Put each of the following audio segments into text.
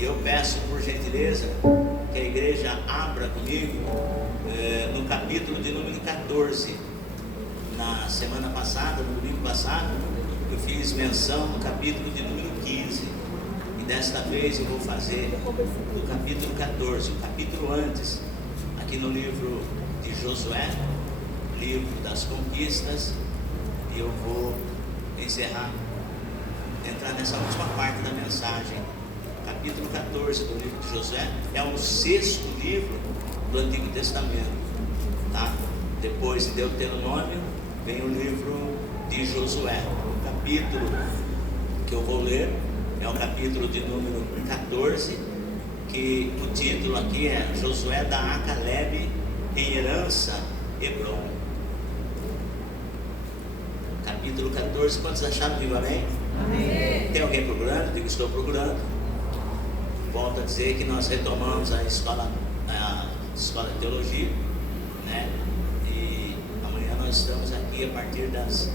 E eu peço por gentileza que a igreja abra comigo no capítulo de número 14. Na semana passada, no domingo passado, eu fiz menção no capítulo de número 15. E desta vez eu vou fazer o capítulo 14, o capítulo antes, aqui no livro de Josué, livro das conquistas. E eu vou entrar nessa última parte da mensagem. Capítulo 14 do livro de Josué é o 6º livro do Antigo Testamento, tá? Depois de Deuteronômio vem o livro de Josué. O capítulo que eu vou ler é o capítulo de número 14, que o título aqui é Josué dá a Calebe em herança Hebron. Capítulo 14, quantos acharam? Digo amém? Amém. Tem alguém procurando? Digo, estou procurando. Volto a dizer que nós retomamos a escola de teologia, né? E amanhã nós estamos aqui a partir das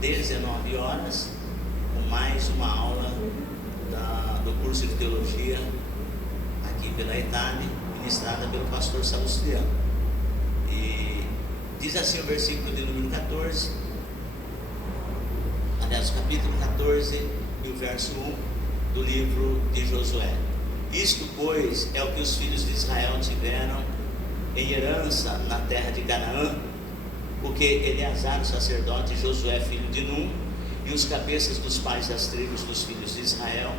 19 horas com mais uma aula do curso de teologia aqui pela ETAD, ministrada pelo pastor Salustiano. E diz assim o versículo de número 14, aliás, o capítulo 14 e o verso 1 do livro de Josué. Isto, pois, é o que os filhos de Israel tiveram em herança na terra de Canaã, porque Eleazar, o sacerdote, Josué, filho de Num, e os cabeças dos pais das tribos dos filhos de Israel,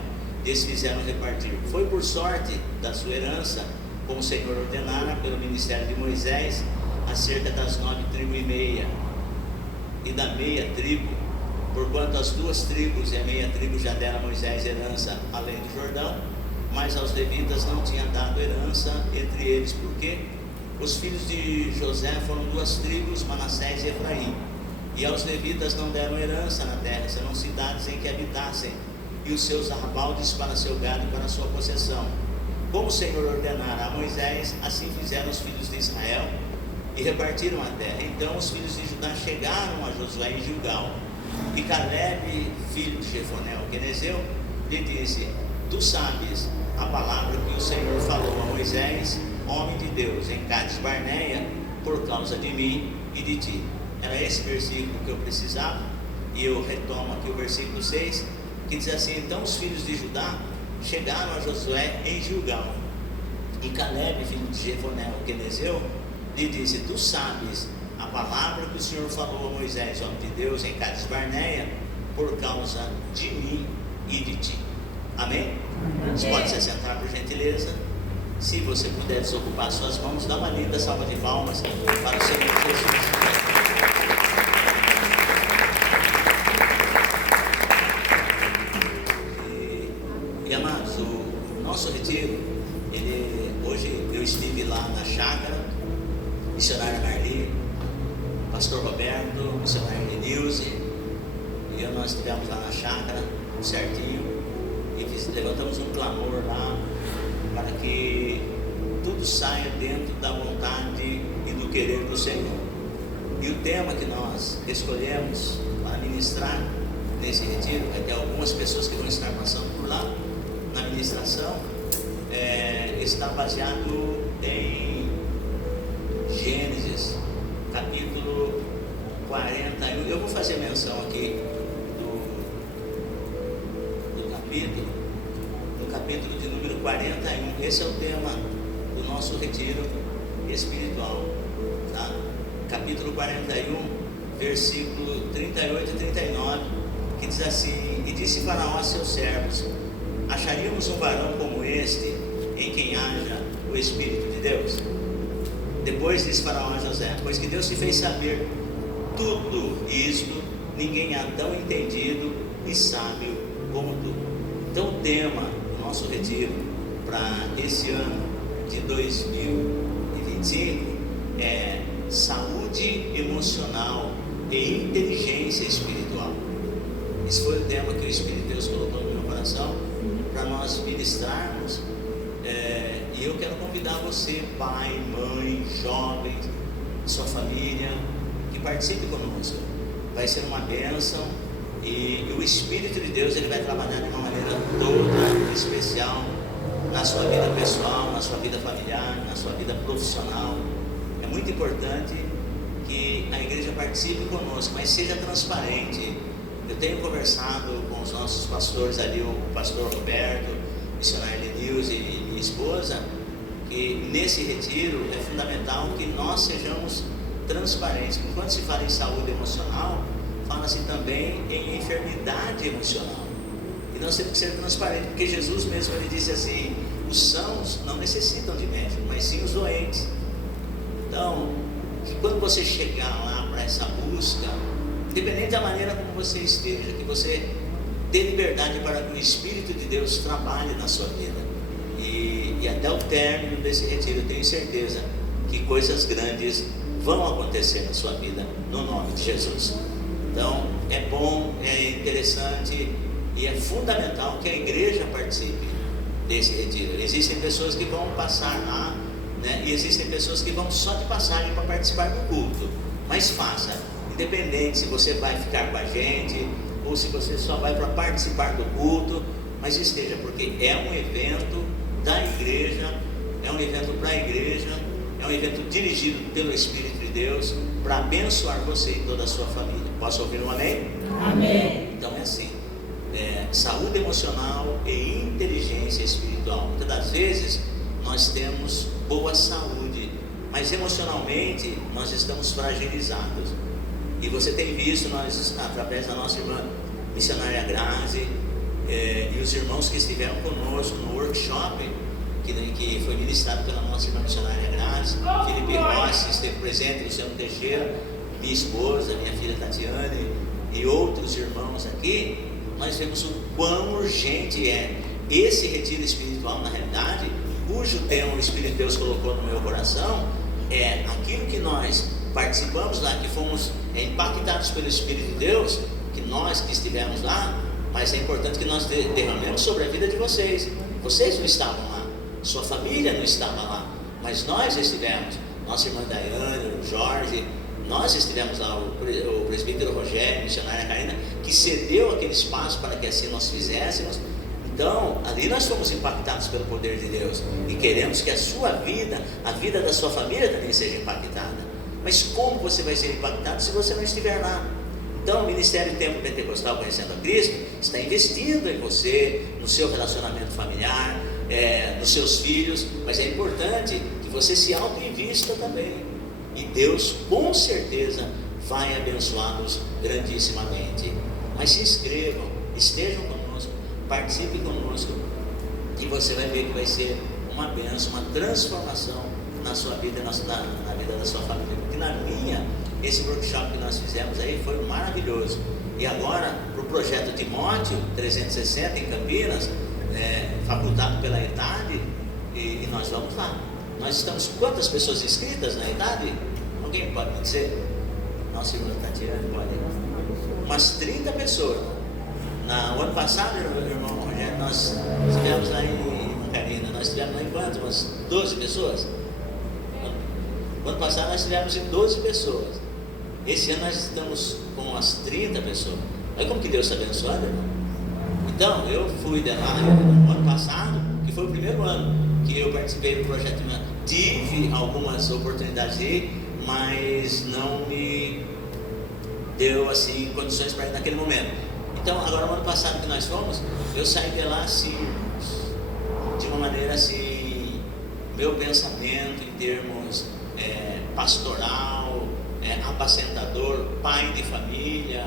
eles fizeram repartir. Foi por sorte da sua herança, como o Senhor ordenara pelo ministério de Moisés, acerca das 9 tribos e meia, e da meia tribo, porquanto as 2 tribos e a meia tribo já deram a Moisés herança além do Jordão, mas aos levitas não tinha dado herança entre eles, porque os filhos de José foram 2 tribos, Manassés e Efraim, e aos levitas não deram herança na terra, senão cidades em que habitassem, e os seus arrabaldes para seu gado e para sua possessão. Como o Senhor ordenara a Moisés, assim fizeram os filhos de Israel, e repartiram a terra. Então os filhos de Judá chegaram a Josué em Gilgal, e Calebe, filho de Jefoné, o quenezeu, lhe disse: Tu sabes a palavra que o Senhor falou a Moisés, homem de Deus, em Cades Barneia, por causa de mim e de ti. Era esse versículo que eu precisava, e eu retomo aqui o versículo 6, que diz assim: Então os filhos de Judá chegaram a Josué em Gilgal, e Calebe, filho de Jefoné, o quenezeu, lhe disse: Tu sabes a palavra que o Senhor falou a Moisés, homem de Deus, em Cades Barneia, por causa de mim e de ti. Amém? Você pode se assentar, por gentileza. Se você puder desocupar suas mãos, dá uma linda salva de palmas para o Senhor Jesus. E amados, o nosso retiro, hoje eu estive lá na chácara, missionária Marli, pastor Roberto, missionária Denilze, e nós estivemos lá na chácara, certinho, e levantamos um clamor lá, para que tudo saia dentro da vontade e do querer do Senhor. E o tema que nós escolhemos para ministrar nesse retiro, vai ter algumas pessoas que vão estar passando por lá, na ministração, está baseado em Gênesis, capítulo 41. Eu vou fazer menção aqui do capítulo de número 41. Esse é o tema do nosso retiro espiritual, tá? Capítulo 41, versículo 38 e 39, que diz assim: E disse Faraó a seus servos: Acharíamos um varão como este, em quem haja o Espírito de Deus? Depois disse Faraó a José: Pois que Deus te fez saber tudo isto, ninguém há tão entendido e sábio como tu. Então o tema do nosso retiro para esse ano de 2025 é saúde emocional e inteligência espiritual. Esse foi o tema que o Espírito de Deus colocou no meu coração para nós ministrarmos. E eu quero convidar você, pai, mãe, jovem, sua família, que participe conosco. Vai ser uma bênção, e o Espírito de Deus ele vai trabalhar de uma maneira toda especial na sua vida pessoal, na sua vida familiar, na sua vida profissional. É muito importante que a igreja participe conosco, mas seja transparente. Eu tenho conversado com os nossos pastores ali, o pastor Roberto, o missionário Lenilson e minha esposa, que nesse retiro é fundamental que nós sejamos transparentes. Quando se fala em saúde emocional, fala-se também em enfermidade emocional. E nós temos que ser transparentes, porque Jesus mesmo ele disse assim: os sãos não necessitam de médico, mas sim os doentes. Então, que quando você chegar lá para essa busca, independente da maneira como você esteja, que você dê liberdade para que o Espírito de Deus trabalhe na sua vida. E até o término desse retiro, eu tenho certeza que coisas grandes vão acontecer na sua vida, no nome de Jesus. Então, é bom, é interessante e é fundamental que a igreja participe desse retiro. Existem pessoas que vão passar lá, né? E existem pessoas que vão só de passagem para participar do culto. Mas faça, independente se você vai ficar com a gente ou se você só vai para participar do culto, mas esteja, porque é um evento da igreja, é um evento para a igreja, é um evento dirigido pelo Espírito de Deus para abençoar você e toda a sua família. Posso ouvir um amém? Amém. Então é assim, saúde emocional e inteligência espiritual. Muitas das vezes nós temos boa saúde, mas emocionalmente nós estamos fragilizados. E você tem visto, nós, através da nossa irmã missionária Grazi, e os irmãos que estiveram conosco no workshop que foi ministrado pela nossa irmã missionária Grazi, Felipe Rossi esteve presente, Luciano Teixeira, minha esposa, minha filha Tatiane e outros irmãos aqui. Nós vemos o quão urgente é esse retiro espiritual, na realidade, cujo tema o Espírito de Deus colocou no meu coração, é aquilo que nós participamos lá, que fomos impactados pelo Espírito de Deus, que nós que estivemos lá, mas é importante que nós derramemos sobre a vida de vocês. Vocês não estavam lá, sua família não estava lá, mas nós estivemos. Nossa irmã Daiane, o Jorge, nós estivemos lá, o presbítero Rogério, a missionária Karina, que cedeu aquele espaço para que assim nós fizéssemos. Então, ali nós fomos impactados pelo poder de Deus e queremos que a sua vida, a vida da sua família também seja impactada. Mas como você vai ser impactado se você não estiver lá? Então, o Ministério Tempo Pentecostal Conhecendo a Cristo está investindo em você, no seu relacionamento familiar, nos seus filhos, mas é importante que você se auto-invista também. E Deus, com certeza, vai abençoá-los grandissimamente. Mas se inscrevam, estejam conosco, participem conosco, e você vai ver que vai ser uma bênção, uma transformação na sua vida e na vida da sua família. Porque na minha, esse workshop que nós fizemos aí foi maravilhoso. E agora, para o projeto Timóteo 360 em Campinas, facultado pela ETAD, e nós vamos lá. Nós estamos com quantas pessoas inscritas na ETAD? Alguém pode me dizer? Nossa irmã Tatiane pode. Umas 30 pessoas. O ano passado, irmão Rogério, nós estivemos lá em Macarina. Nós estivemos lá em quantos? Umas 12 pessoas? O ano passado nós estivemos em 12 pessoas. Esse ano nós estamos com umas 30 pessoas. Olha como que Deus está abençoando, irmão. Então, eu fui de lá no ano passado, que foi o primeiro ano que eu participei do projeto. Tive algumas oportunidades de ir, mas não me deu assim condições para ir naquele momento. Então, agora no ano passado que nós fomos, eu saí de lá assim, de uma maneira assim, meu pensamento em termos pastoral, apacentador, pai de família,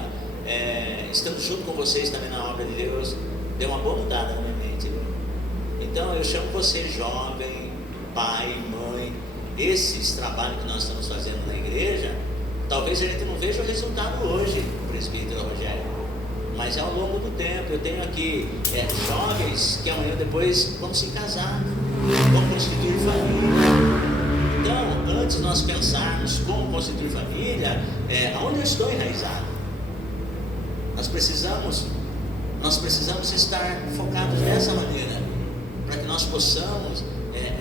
estando junto com vocês também na obra de Deus, deu uma boa mudada na minha mente. Então eu chamo você jovem, pai, mãe, esses trabalhos que nós estamos fazendo na igreja, talvez a gente não veja o resultado hoje, presbítero Rogério, mas é ao longo do tempo. Eu tenho aqui jovens que amanhã depois vão se casar, vão constituir família. Então, antes nós pensarmos como constituir família, aonde eu estou enraizado? Nós precisamos estar focados dessa maneira, para que nós possamos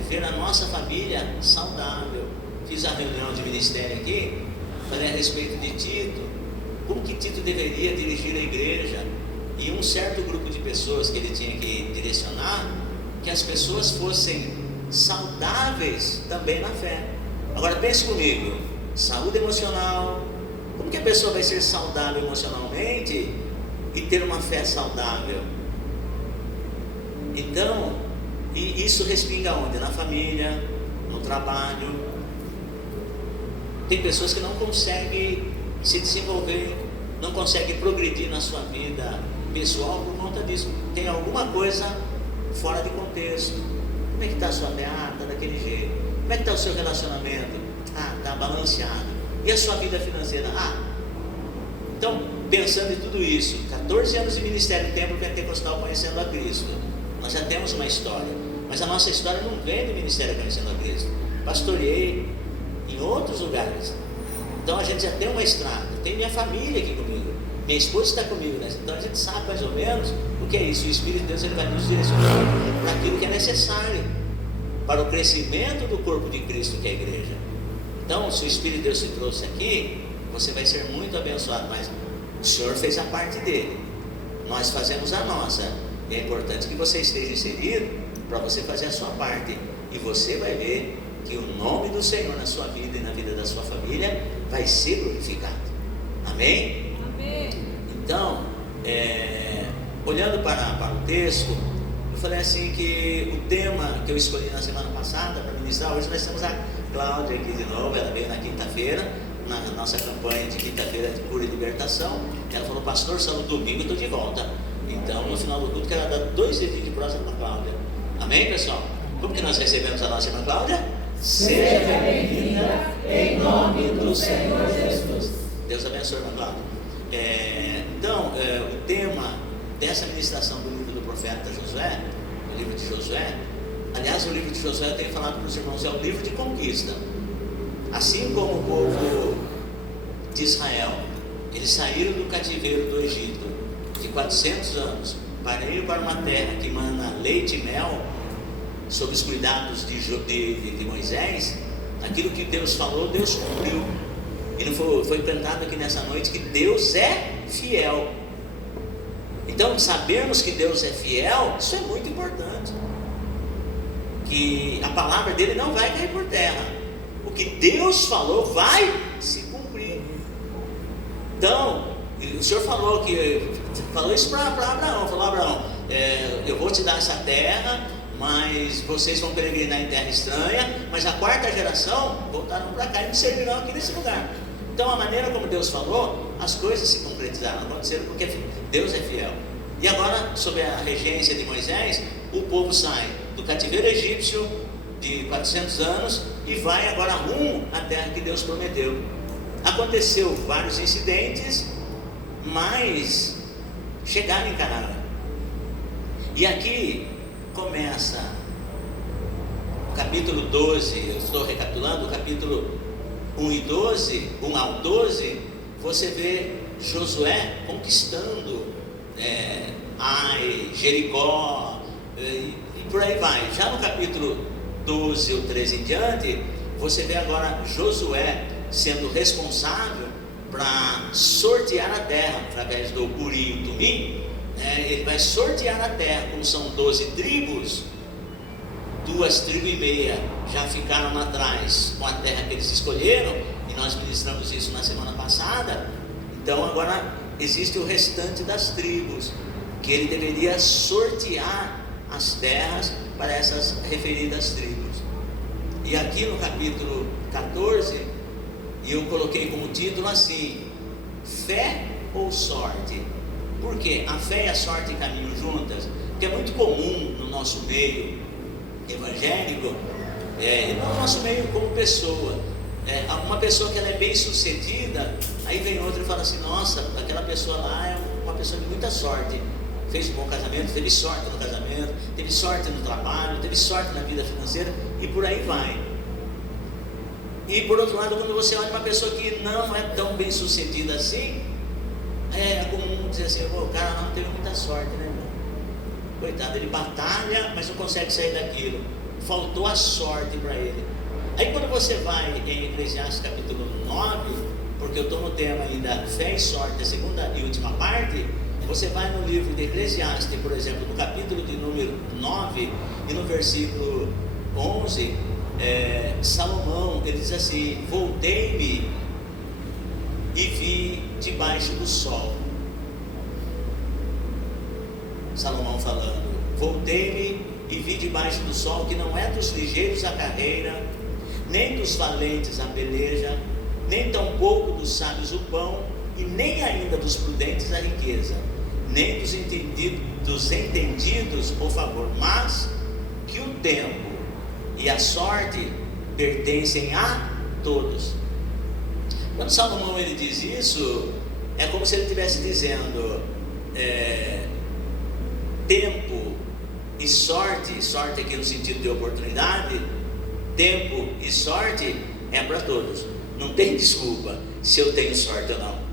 ver a nossa família saudável. Fiz a reunião de ministério aqui, falei a respeito de Tito, como que Tito deveria dirigir a igreja, e um certo grupo de pessoas que ele tinha que direcionar, que as pessoas fossem saudáveis também na fé. Agora pense comigo, saúde emocional, como que a pessoa vai ser saudável emocionalmente e ter uma fé saudável? Então, e isso respinga onde? Na família, no trabalho. Tem pessoas que não conseguem se desenvolver, não conseguem progredir na sua vida pessoal por conta disso. Tem alguma coisa fora de contexto. Como é que está a sua fé? Ah, está daquele jeito. Como é que está o seu relacionamento? Ah, está balanceado. E a sua vida financeira? Ah, então, pensando em tudo isso, 14 anos de ministério, Templo Pentecostal Conhecendo a Cristo, nós já temos uma história, mas a nossa história não vem do ministério Conhecendo a Cristo. Pastoreei em outros lugares, então a gente já tem uma estrada. Tem minha família aqui comigo, minha esposa está comigo, né? Então a gente sabe mais ou menos o que é isso. O Espírito de Deus, ele vai nos direcionar para aquilo que é necessário para o crescimento do corpo de Cristo, que é a igreja. Então, se o Espírito de Deus te trouxe aqui, você vai ser muito abençoado, mas o Senhor fez a parte dele, nós fazemos a nossa, e é importante que você esteja inserido para você fazer a sua parte, e você vai ver que o nome do Senhor na sua vida e na vida da sua família vai ser glorificado. Amém? Amém. Então, olhando para o texto, eu falei assim que o tema que eu escolhi na semana passada para ministrar, hoje nós temos a Cláudia aqui de novo, ela veio na quinta-feira, na nossa campanha de quinta-feira de cura e libertação. Ela falou: pastor, só no domingo eu estou de volta. Então, no final do culto, quero dar 2 dedinhos de prosa para a Cláudia. Amém, pessoal? Como que nós recebemos a nossa irmã Cláudia? Seja bem-vinda em nome do Senhor Jesus. Deus abençoe, irmã Cláudia. Então, o tema dessa ministração do livro do profeta Josué, o livro de Josué, aliás, o livro de Josué, eu tenho falado para os irmãos, é um livro de conquista. Assim como o povo de Israel, eles saíram do cativeiro do Egito de 400 anos para ir para uma terra que mana leite e mel, sob os cuidados de Moisés. Aquilo que Deus falou, Deus cumpriu. E não foi cantado aqui nessa noite que Deus é fiel. Então, sabermos que Deus é fiel, isso é muito importante, que a palavra dele não vai cair por terra. O que Deus falou vai se cumprir. Então, o Senhor falou isso para Abraão. Falou: Abraão, eu vou te dar essa terra, mas vocês vão peregrinar em terra estranha, mas a 4ª geração voltaram para cá e me servirão aqui nesse lugar. Então, a maneira como Deus falou, as coisas se concretizaram, aconteceram, porque Deus é fiel. E agora, sob a regência de Moisés, o povo sai do cativeiro egípcio de 400 anos e vai agora rumo à terra que Deus prometeu. Aconteceu vários incidentes, mas chegaram em Canaã. E aqui começa o capítulo 12, eu estou recapitulando, o capítulo 1 ao 12, você vê Josué conquistando Ai, Jericó, e por aí vai. Já no capítulo 12 ou 13 em diante, você vê agora Josué sendo responsável para sortear a terra, através do Urim e Tumim. Ele vai sortear a terra. Como são 12 tribos, 2 tribos e meia já ficaram atrás com a terra que eles escolheram, e nós ministramos isso na semana passada. Então agora existe o restante das tribos, que ele deveria sortear as terras para essas referidas tribos. E aqui no capítulo 14, eu coloquei como título assim: fé ou sorte? Por quê? A fé e a sorte caminham juntas, porque é muito comum no nosso meio evangélico, no nosso meio como pessoa, uma pessoa que ela é bem sucedida, aí vem outra e fala assim: nossa, aquela pessoa lá é uma pessoa de muita sorte, fez um bom casamento, teve sorte no casamento, teve sorte no trabalho, teve sorte na vida financeira, e por aí vai. E por outro lado, quando você olha uma pessoa que não é tão bem sucedida assim, é comum dizer assim: o cara não teve muita sorte, né, irmão? Coitado, ele batalha, mas não consegue sair daquilo, faltou a sorte para ele. Aí quando você vai em Eclesiastes capítulo 9, porque eu estou no tema ainda fé e sorte, a segunda e última parte, Você vai no livro de Eclesiastes, por exemplo, no capítulo de número 9 e no versículo 11, Salomão, ele diz assim: voltei-me e vi debaixo do sol. Salomão falando: voltei-me e vi debaixo do sol que não é dos ligeiros a carreira, nem dos valentes a peleja, nem tampouco dos sábios o pão, e nem ainda dos prudentes a riqueza, nem dos entendidos o favor, mas que o tempo e a sorte pertencem a todos. Quando Salomão ele diz isso, é como se ele estivesse dizendo: tempo e sorte aqui no sentido de oportunidade, tempo e sorte é para todos. Não tem desculpa se eu tenho sorte ou não.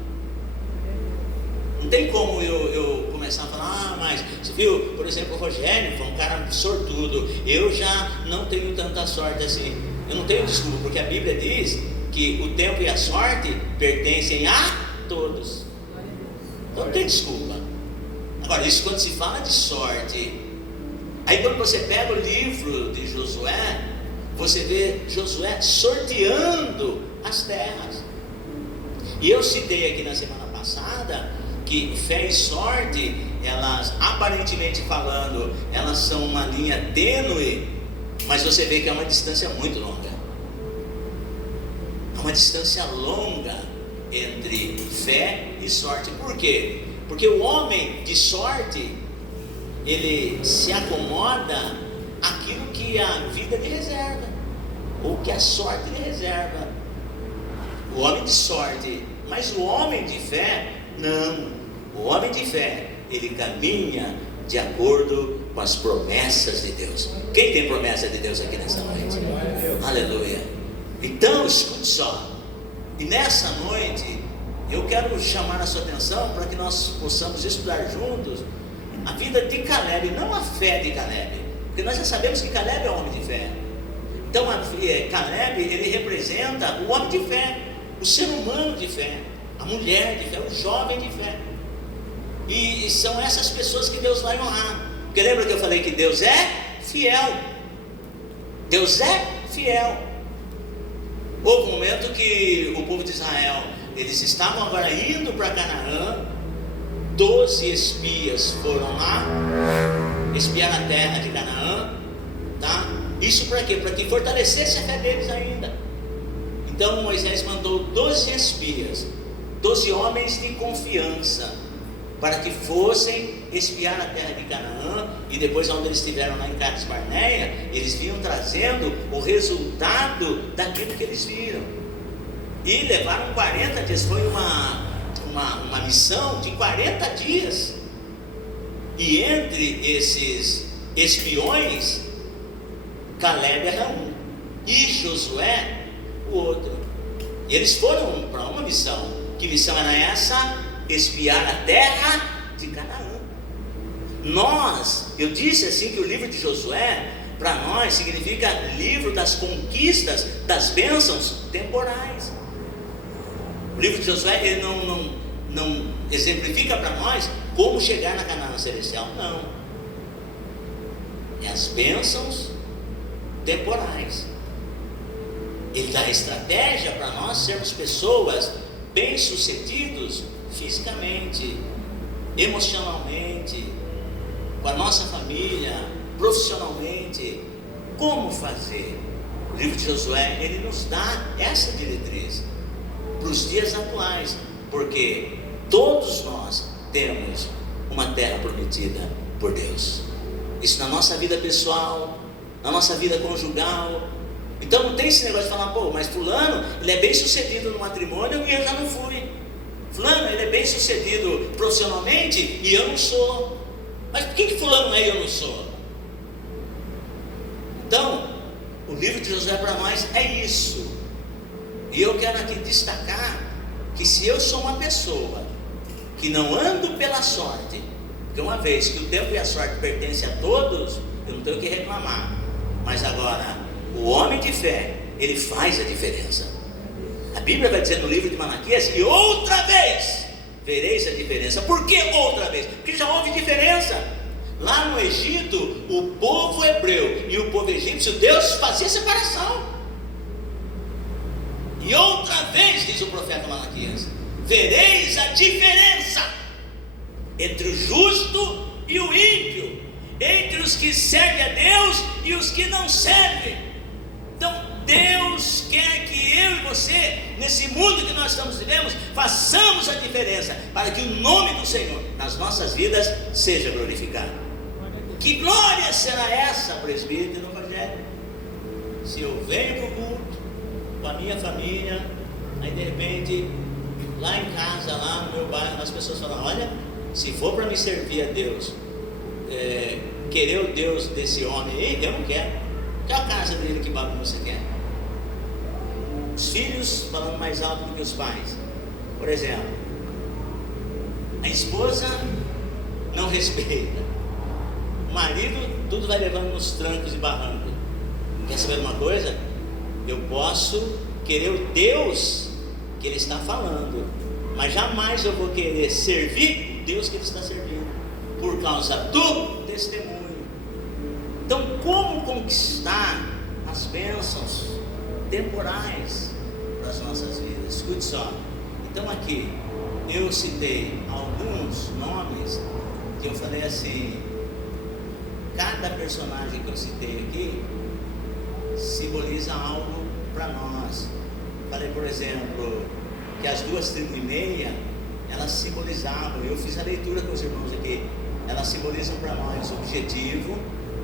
Não tem como eu começar a falar: mas você viu, por exemplo, o Rogério foi um cara sortudo, eu já não tenho tanta sorte assim. Eu não tenho desculpa, porque a Bíblia diz que o tempo e a sorte pertencem a todos. Então não tem desculpa. Agora, isso quando se fala de sorte, aí quando você pega o livro de Josué, você vê Josué sorteando as terras. E eu citei aqui na semana passada que fé e sorte, elas aparentemente falando, elas são uma linha tênue, mas você vê que é uma distância muito longa. Há uma distância longa entre fé e sorte. Por quê? Porque o homem de sorte, ele se acomoda àquilo que a vida lhe reserva, ou que a sorte lhe reserva. O homem de sorte, mas o homem de fé, não. O homem de fé, ele caminha de acordo com as promessas de Deus. Quem tem promessa de Deus aqui nessa noite? Aleluia. Então, escute só. E nessa noite, eu quero chamar a sua atenção para que nós possamos estudar juntos a vida de Caleb, não a fé de Caleb, porque nós já sabemos que Caleb é um homem de fé. Então Caleb, ele representa o homem de fé, o ser humano de fé, a mulher de fé, o jovem de fé. E são essas pessoas que Deus vai honrar. Porque lembra que eu falei que Deus é fiel? Deus é fiel. Houve um momento que o povo de Israel, eles estavam agora indo para Canaã. 12 espias foram lá espiar a terra de Canaã, tá? Isso para quê? Para que fortalecesse a fé deles ainda. Então Moisés mandou 12 espias, 12 homens de confiança, para que fossem espiar a terra de Canaã. E depois, onde eles estiveram lá em Cades Barneia, eles vinham trazendo o resultado daquilo que eles viram. E levaram 40 dias, foi uma missão de 40 dias. E entre esses espiões, Caleb era um, e Josué o outro. E eles foram para uma missão. Que missão era essa? Espiar a terra de Canaã. Eu disse assim que o livro de Josué, para nós, significa livro das conquistas, das bênçãos temporais. O livro de Josué, ele não exemplifica para nós como chegar na Canaã celestial, não. É as bênçãos temporais. Ele dá estratégia para nós sermos pessoas bem-sucedidos fisicamente, emocionalmente, com a nossa família, profissionalmente. Como fazer? O livro de Josué, ele nos dá essa diretriz para os dias atuais, porque todos nós temos uma terra prometida por Deus. Isso na nossa vida pessoal, na nossa vida conjugal. Então não tem esse negócio de falar: pô, mas fulano, ele é bem sucedido no matrimônio e eu já não fui. Fulano, ele é bem sucedido profissionalmente e eu não sou. Mas por que fulano é e eu não sou? Então, o livro de Josué para nós é isso. E eu quero aqui destacar que se eu sou uma pessoa que não ando pela sorte, porque uma vez que o tempo e a sorte pertencem a todos, eu não tenho o que reclamar. Mas agora, o homem de fé, ele faz a diferença. A Bíblia vai dizer no livro de Malaquias: e outra vez vereis a diferença. Por que outra vez? Porque já houve diferença. Lá no Egito, o povo hebreu e o povo egípcio, Deus fazia separação. E outra vez, diz o profeta Malaquias, vereis a diferença entre o justo e o ímpio, entre os que servem a Deus e os que não servem. Então Deus quer que eu e você, nesse mundo que nós estamos vivendo, façamos a diferença, para que o nome do Senhor nas nossas vidas seja glorificado. Que glória será essa, presbítero Rogério, se eu venho para o culto com a minha família, aí de repente lá em casa, lá no meu bairro, as pessoas falam: olha, se for para me servir a Deus, querer o Deus desse homem aí, eu não quero. Que é a casa dele, que bagunça você quer? Os filhos falando mais alto do que os pais. Por exemplo, a esposa não respeita, o marido tudo vai levando nos trancos e barrancos. Quer saber uma coisa? Eu posso querer o Deus que ele está falando, mas jamais eu vou querer servir o Deus que ele está servindo, por causa do testemunho. Então, como conquistar as bênçãos temporais das nossas vidas? Escute só. Então aqui eu citei alguns nomes que eu falei assim, cada personagem que eu citei aqui simboliza algo para nós. Falei, por exemplo, que as 2,5 elas simbolizavam, eu fiz a leitura com os irmãos aqui, elas simbolizam para nós objetivo,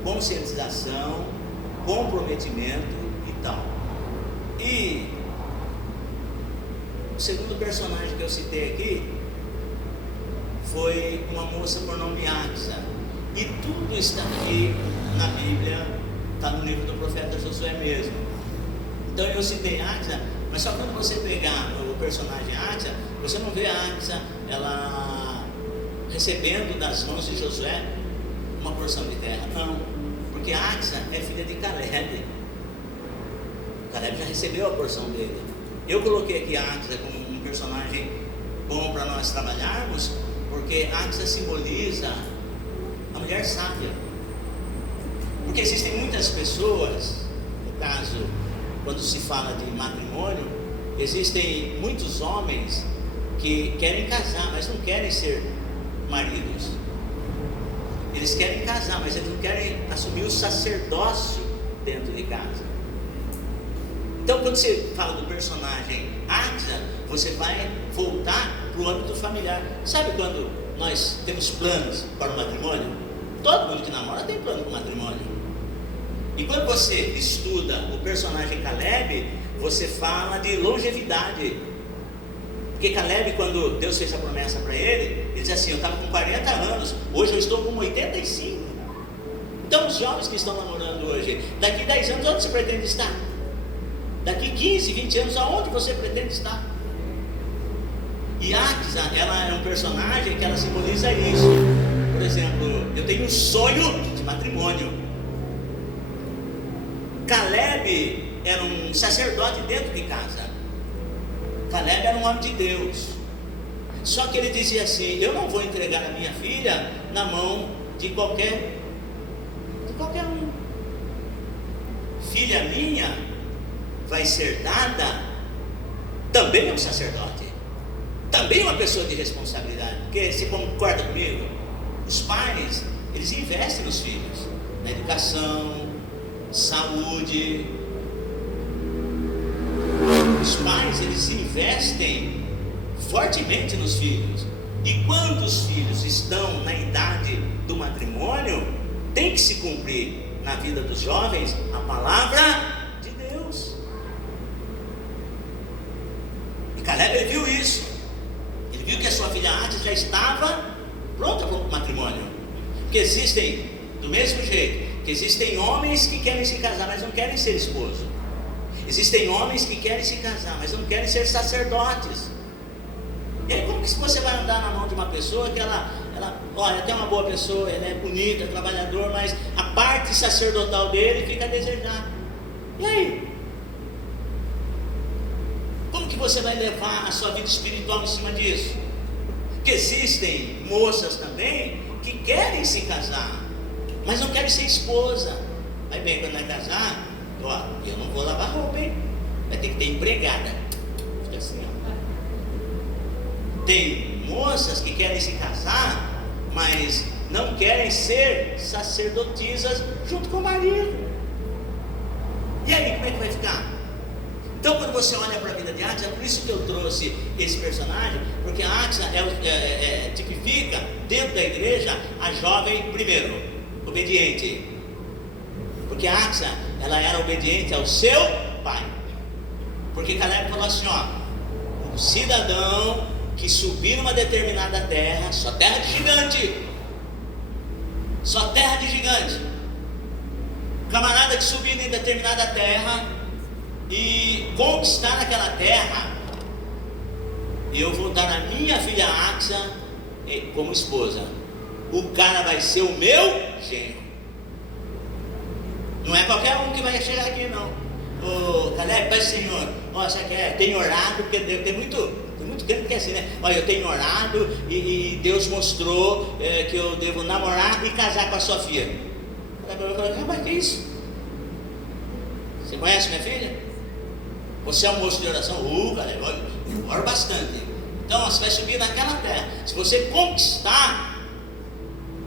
conscientização, comprometimento e tal. E o segundo personagem que eu citei aqui foi uma moça por nome Axa, e tudo está aqui na Bíblia, está no livro do profeta Josué mesmo. Então eu citei Axa, mas só quando você pegar o personagem Axa, você não vê a Axa ela recebendo das mãos de Josué uma porção de terra, não, porque Axa é filha de Caleb. Caleb já recebeu a porção dele. Eu coloquei aqui Axa como um personagem bom para nós trabalharmos, porque Axa simboliza a mulher sábia. Porque existem muitas pessoas, no caso, quando se fala de matrimônio, existem muitos homens que querem casar, mas não querem ser maridos. Eles querem casar, mas eles não querem assumir o sacerdócio dentro de casa. Então, quando você fala do personagem Axa, você vai voltar para o âmbito familiar. Sabe quando nós temos planos para o matrimônio? Todo mundo que namora tem plano para o matrimônio. E quando você estuda o personagem Caleb, você fala de longevidade. Porque Caleb, quando Deus fez a promessa para ele, ele disse assim: eu estava com 40 anos, hoje eu estou com 85. Então os jovens que estão namorando hoje, daqui 10 anos onde você pretende estar? Daqui 15, 20 anos aonde você pretende estar? E Axa, ela é um personagem que ela simboliza isso. Por exemplo, eu tenho um sonho de matrimônio. Caleb era um sacerdote dentro de casa. Caleb era um homem de Deus. Só que ele dizia assim: eu não vou entregar a minha filha na mão de qualquer um. Filha minha vai ser dada também a um sacerdote, também uma pessoa de responsabilidade. Porque você concorda comigo? Os pais, eles investem nos filhos, na educação, saúde. Os pais, eles investem fortemente nos filhos. E quando os filhos estão na idade do matrimônio, tem que se cumprir na vida dos jovens a palavra de Deus. E Caleb, ele viu isso. Ele viu que a sua filha Axa já estava pronta para o matrimônio. Porque existem, do mesmo jeito que existem homens que querem se casar, mas não querem ser esposo. Existem homens que querem se casar, mas não querem ser sacerdotes. E aí como que você vai andar na mão de uma pessoa que ela olha, até uma boa pessoa, ela é bonita, trabalhador, mas a parte sacerdotal dele fica a desejar. E aí? Como que você vai levar a sua vida espiritual em cima disso? Porque existem moças também que querem se casar, mas não querem ser esposa. Aí bem, quando vai casar, ó, eu não vou lavar roupa, hein? Vai ter que ter empregada. Fica assim, ó. Tem moças que querem se casar, mas não querem ser sacerdotisas junto com o marido. E aí, como é que vai ficar? Então, quando você olha para a vida de Áxia, é por isso que eu trouxe esse personagem, porque a Áxia tipifica dentro da igreja a jovem, primeiro, obediente. Porque a Áxia, ela era obediente ao seu pai. Porque Caleb falou assim, ó, um cidadão que subir numa determinada terra, só terra de gigante, só terra de gigante, camarada que subir em determinada terra e conquistar aquela terra, eu vou dar a minha filha Áxia como esposa. O cara vai ser o meu genro. Não é qualquer um que vai chegar aqui, não. Ô Caleb, Pai Senhor, ó, você tem orado, porque tem muito crente que é assim, né? Olha, eu tenho orado e Deus mostrou que eu devo namorar e casar com a sua filha. Eu falei, mas que isso? Você conhece minha filha? Você é um moço de oração? Galera, eu oro bastante. Então você vai subir naquela terra. Se você conquistar,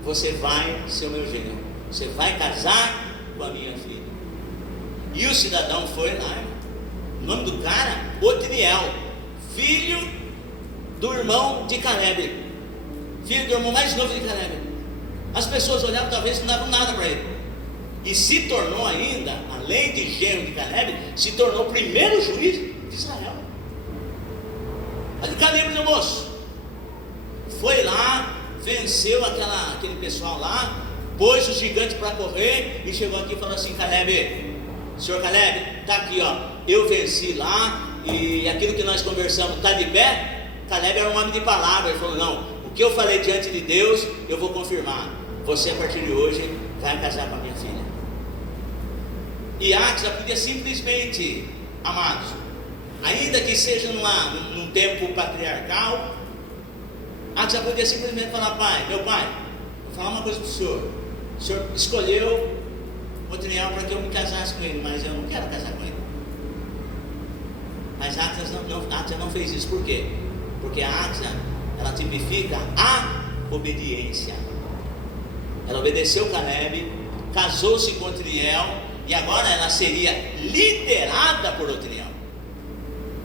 você vai ser o meu genro. Você vai casar com a minha filha. E o cidadão foi lá, irmão. O nome do cara, Otniel, filho do irmão de Caleb, filho do irmão mais novo de Caleb. As pessoas olhavam, talvez não davam nada para ele. E se tornou ainda, além de genro de Caleb, se tornou o primeiro juiz de Israel. Olha o calibre do moço. Foi lá, venceu aquele pessoal lá, pôs os gigantes para correr e chegou aqui e falou assim: Caleb, senhor Caleb, está aqui, ó, eu venci lá e aquilo que nós conversamos está de pé. Caleb era um homem de palavra. Ele falou: não, o que eu falei diante de Deus eu vou confirmar. Você a partir de hoje vai casar com a minha filha. E Áxia podia simplesmente, amados, ainda que seja num tempo patriarcal, Áxia podia simplesmente falar: pai, meu pai, vou falar uma coisa para o senhor escolheu Otniel para que eu me casasse com ele, mas eu não quero casar com ele. Mas Áxia não fez isso. Por quê? Porque a Áxia, ela tipifica a obediência. Ela obedeceu Caleb, casou-se com Otniel, e agora ela seria liderada por Otniel.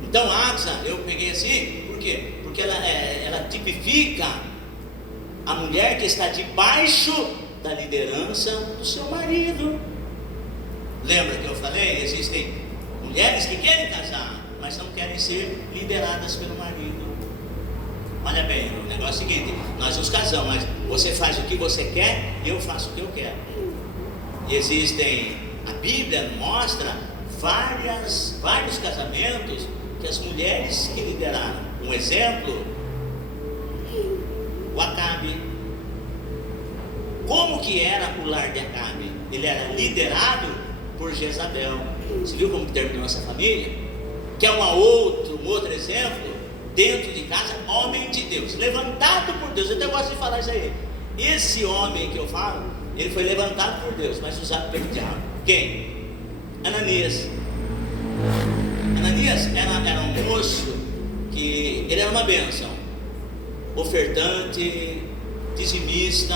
Então Áxia, eu peguei assim, por quê? Porque ela tipifica a mulher que está debaixo da liderança do seu marido. Lembra que eu falei? Existem mulheres que querem casar, mas não querem ser lideradas pelo marido. Olha bem, o negócio é o seguinte: nós nos casamos, mas você faz o que você quer e eu faço o que eu quero. E a Bíblia mostra vários casamentos que as mulheres que lideraram. Um exemplo, o Acabe. Como que era o lar de Acabe? Ele era liderado por Jezabel. Você viu como terminou essa família? Que é um outro exemplo. Dentro de casa, homem de Deus, levantado por Deus. Eu até gosto de falar isso aí. Esse homem que eu falo, ele foi levantado por Deus, mas usado pelo diabo. Quem? Ananias. Ananias era um moço que ele era uma bênção, ofertante, dizimista,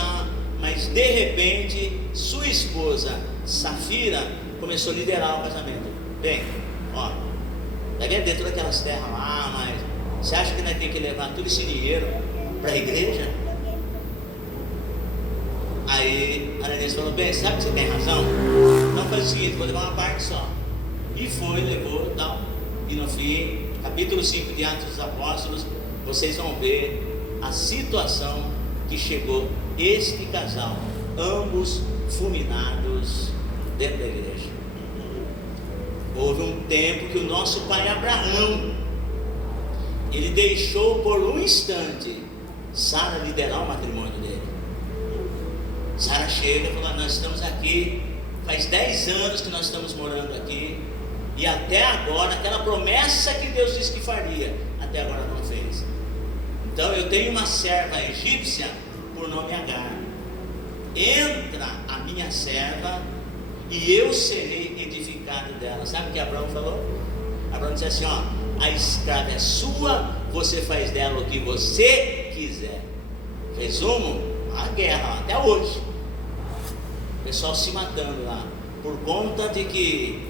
mas de repente sua esposa Safira começou a liderar o casamento. Bem, ó, vai ver dentro daquelas terras lá, mas você acha que nós temos que levar todo esse dinheiro para a igreja? Aí Ananias falou: bem, sabe que você tem razão? Então faz o seguinte, vou levar uma parte só. E foi, levou, tal. E no fim, capítulo 5 de Atos dos Apóstolos, vocês vão ver a situação que chegou este casal, ambos fulminados dentro da igreja. Houve um tempo que o nosso pai Abraão, ele deixou por um instante Sara liderar o matrimônio dele. Sara chega e fala: nós estamos aqui, faz 10 anos que nós estamos morando aqui, e até agora, aquela promessa que Deus disse que faria, até agora não fez. Então eu tenho uma serva egípcia por nome Agar. Entra a minha serva e eu serei edificado dela. Sabe o que Abraão falou? Abraão disse assim: ó, a escrava é sua, você faz dela o que você quiser. Resumo, a guerra até hoje, o pessoal se matando lá, por conta de que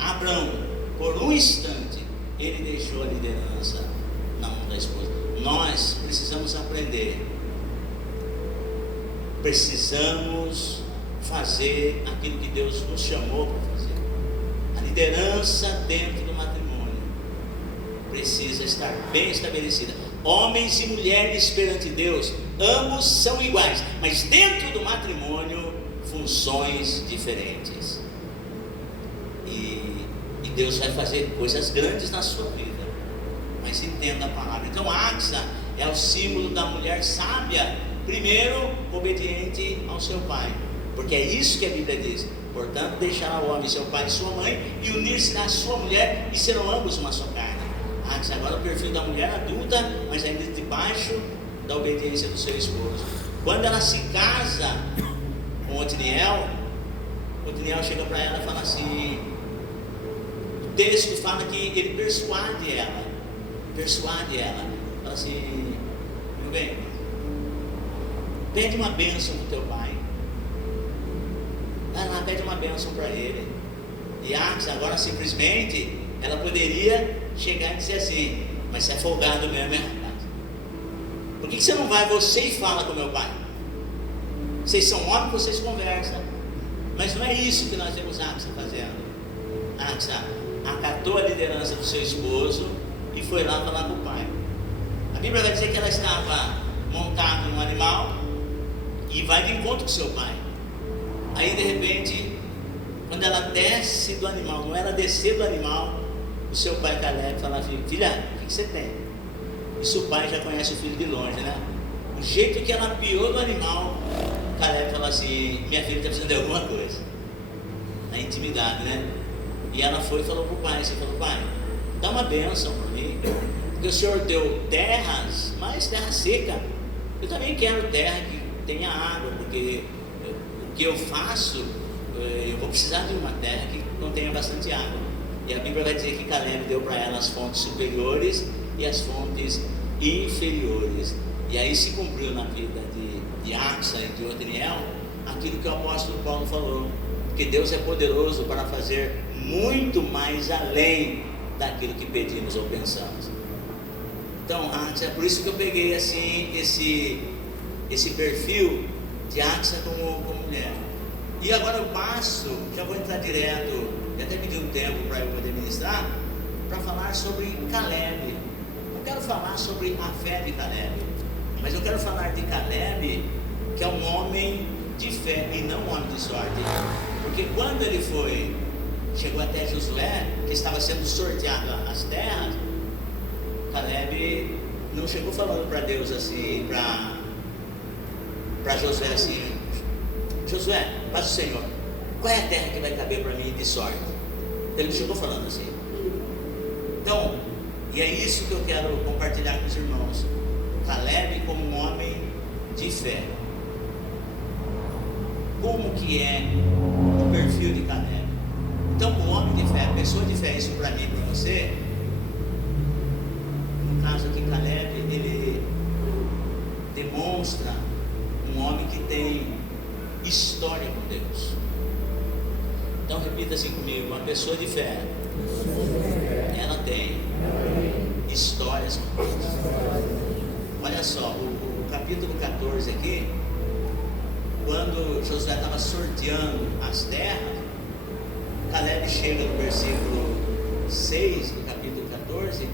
Abraão, por um instante, ele deixou a liderança na mão da esposa. Nós precisamos aprender, precisamos fazer aquilo que Deus nos chamou para fazer. A liderança dentro do matrimônio precisa estar bem estabelecida. Homens e mulheres perante Deus, ambos são iguais, mas dentro do matrimônio, funções diferentes. E Deus vai fazer coisas grandes na sua vida, mas entenda a palavra. Então Axa é o símbolo da mulher sábia, primeiro obediente ao seu pai, porque é isso que a Bíblia diz: portanto deixará o homem seu pai e sua mãe, e unir-se à sua mulher, e serão ambos uma só carne. Agora o perfil da mulher adulta, mas ainda debaixo da obediência do seu esposo. Quando ela se casa com Otniel chega para ela e fala assim, o texto fala que ele persuade ela, fala assim: meu bem, pede uma bênção para o teu pai, vai lá, pede uma bênção para ele. E agora simplesmente ela poderia chegar e dizer assim: mas você é folgado mesmo, é? Por que você não vai você e fala com meu pai? Vocês são homens, vocês conversam. Mas não é isso que nós vemos Axa fazendo. Axa acatou a liderança do seu esposo e foi lá falar com o pai. A Bíblia vai dizer que ela estava montada num animal e vai de encontro com seu pai. Aí de repente, quando ela desce do animal, não era descer do animal, o seu pai Caleb fala assim: filha, o que você tem? Isso o pai já conhece o filho de longe, né? O jeito que ela piou do animal, Caleb fala assim: minha filha está precisando de alguma coisa. Na intimidade, né? E ela foi e falou para o pai, você falou: pai, dá uma bênção para mim, porque o senhor deu terras, mas terra seca. Eu também quero terra que tenha água, porque o que eu faço, eu vou precisar de uma terra que contenha bastante água. E a Bíblia vai dizer que Caleb deu para ela as fontes superiores e as fontes inferiores. E aí se cumpriu na vida de Axa e de Otniel aquilo que o apóstolo Paulo falou, que Deus é poderoso para fazer muito mais além daquilo que pedimos ou pensamos. Então Axa, é por isso que eu peguei assim esse perfil de Axa como mulher. E agora eu passo, já vou entrar direto, e até pedi um tempo para eu poder ministrar, para falar sobre Caleb. Não quero falar sobre a fé de Caleb, mas eu quero falar de Caleb, que é um homem de fé e não um homem de sorte. Porque quando ele chegou até Josué, que estava sendo sorteado as terras, Caleb não chegou falando para Deus assim, para Josué assim: Josué, mas o Senhor, qual é a terra que vai caber para mim de sorte? Ele não chegou falando assim. Então, e é isso que eu quero compartilhar com os irmãos. Caleb como um homem de fé. Como que é o perfil de Caleb? Então, o homem de fé, a pessoa de fé, isso para mim e para você, no caso aqui, Caleb, ele demonstra um homem que tem história com Deus. Então repita assim comigo: uma pessoa de fé, ela tem histórias com Deus. Olha só, o capítulo 14 aqui, quando Josué estava sorteando as terras, Caleb chega no versículo 6 do capítulo 14.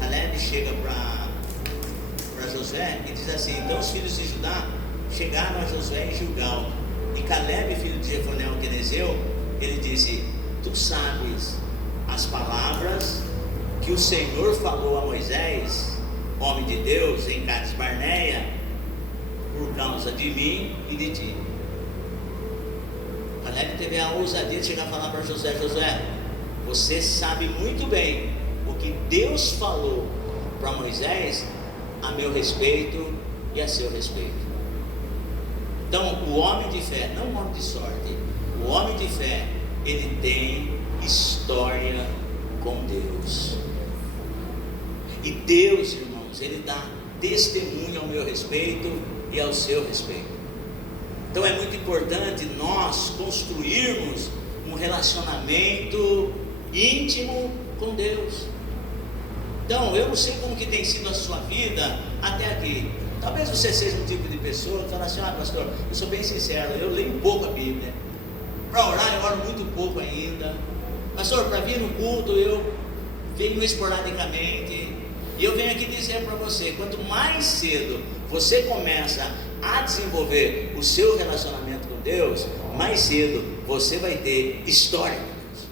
Caleb chega para Josué e diz assim: então os filhos de Judá chegaram a Josué em Gilgal, e Caleb, filho de Jefoné o quenezeu, ele disse: tu sabes as palavras que o Senhor falou a Moisés, homem de Deus, em Cades Barneia, por causa de mim e de ti. Caleb teve a ousadia de chegar a falar para Josué: Josué, você sabe muito bem o que Deus falou para Moisés a meu respeito e a seu respeito. Então, o homem de fé, não o homem de sorte, o homem de fé, ele tem história com Deus. E Deus, irmãos, ele dá testemunho ao meu respeito e ao seu respeito. Então é muito importante nós construirmos um relacionamento íntimo com Deus. Então, eu não sei como que tem sido a sua vida até aqui. Talvez você seja um tipo de pessoa que fala assim: pastor, eu sou bem sincero, eu leio pouco a Bíblia. Para orar eu oro muito pouco ainda. Pastor, para vir no culto eu venho esporadicamente. E eu venho aqui dizer para você, quanto mais cedo você começa a desenvolver o seu relacionamento com Deus, mais cedo você vai ter história com Deus.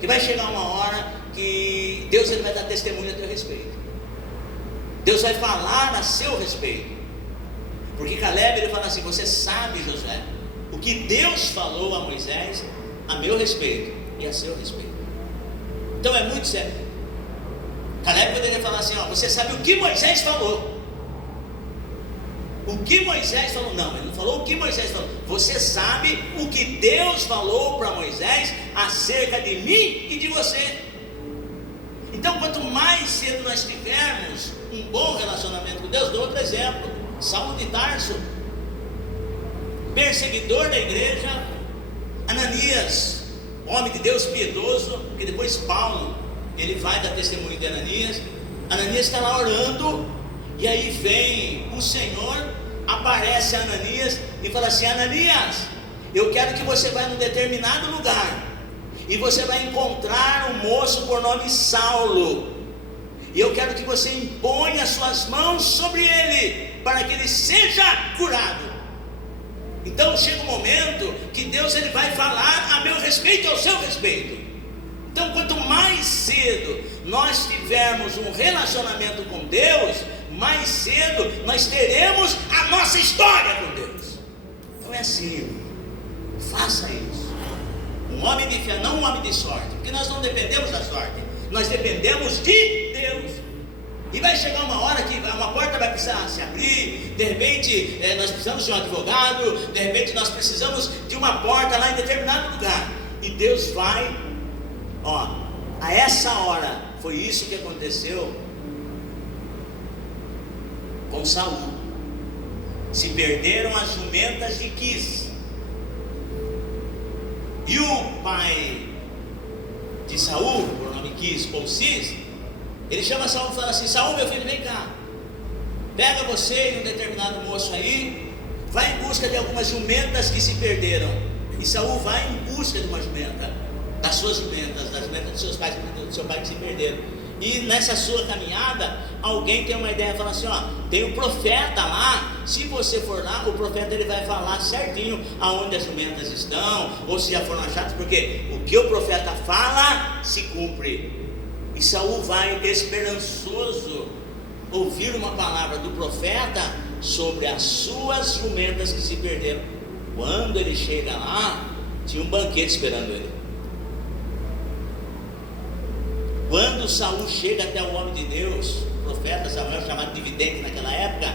Que vai chegar uma hora que Deus ele vai dar testemunho a teu respeito. Deus vai falar a seu respeito. Porque Caleb ele fala assim: você sabe, Josué, o que Deus falou a Moisés a meu respeito e a seu respeito. Então é muito sério. Caleb poderia falar assim: você sabe o que Moisés falou. O que Moisés falou? Não, ele não falou o que Moisés falou. Você sabe o que Deus falou para Moisés acerca de mim e de você. Então, quanto mais cedo nós tivermos um bom relacionamento com Deus, dou outro exemplo: Saulo de Tarso, perseguidor da igreja. Ananias, homem de Deus piedoso, que depois Paulo, ele vai dar testemunho de Ananias. Ananias está lá orando, e aí vem o Senhor, aparece a Ananias e fala assim: Ananias, eu quero que você vá num determinado lugar, e você vai encontrar um moço por nome Saulo, e eu quero que você imponha as suas mãos sobre ele, para que ele seja curado. Então chega um momento que Deus ele vai falar a meu respeito e ao seu respeito. Então, quanto mais cedo nós tivermos um relacionamento com Deus, mais cedo nós teremos a nossa história com Deus. Então é assim, faça isso. Um homem de fé, não um homem de sorte, porque nós não dependemos da sorte, nós dependemos de Deus. E vai chegar uma hora que uma porta vai precisar se abrir, de repente nós precisamos de um advogado, de repente nós precisamos de uma porta lá em determinado lugar, e Deus vai, a essa hora. Foi isso que aconteceu com Saul. Se perderam as jumentas de Quis, e o pai de Saul, por nome Quis ou Cis, ele chama Saul e fala assim: Saul, meu filho, vem cá, pega você e um determinado moço aí, vai em busca de algumas jumentas que se perderam. E Saul vai em busca de uma jumenta, das suas jumentas, das jumentas dos seus pais, do seu pai que se perderam. E nessa sua caminhada, alguém tem uma ideia, fala assim: tem um profeta lá, se você for lá, o profeta ele vai falar certinho aonde as jumentas estão, ou se já foram achadas, porque o que o profeta fala se cumpre. E Saul vai esperançoso ouvir uma palavra do profeta sobre as suas jumentas que se perderam. Quando ele chega lá, tinha um banquete esperando ele. Quando Saul chega até o homem de Deus, o profeta Samuel, chamado de vidente naquela época,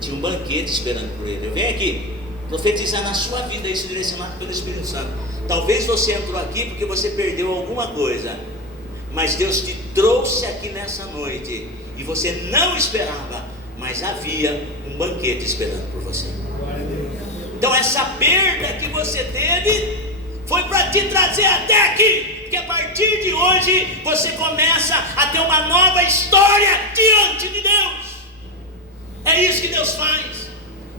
tinha um banquete esperando por ele. Eu venho aqui profetizar na sua vida isso, direcionado pelo Espírito Santo. Talvez você entrou aqui porque você perdeu alguma coisa, mas Deus te trouxe aqui nessa noite e você não esperava, mas havia um banquete esperando por você. Então essa perda que você teve foi para te trazer até aqui, porque a partir de hoje você começa a ter uma nova história diante de Deus. É isso que Deus faz.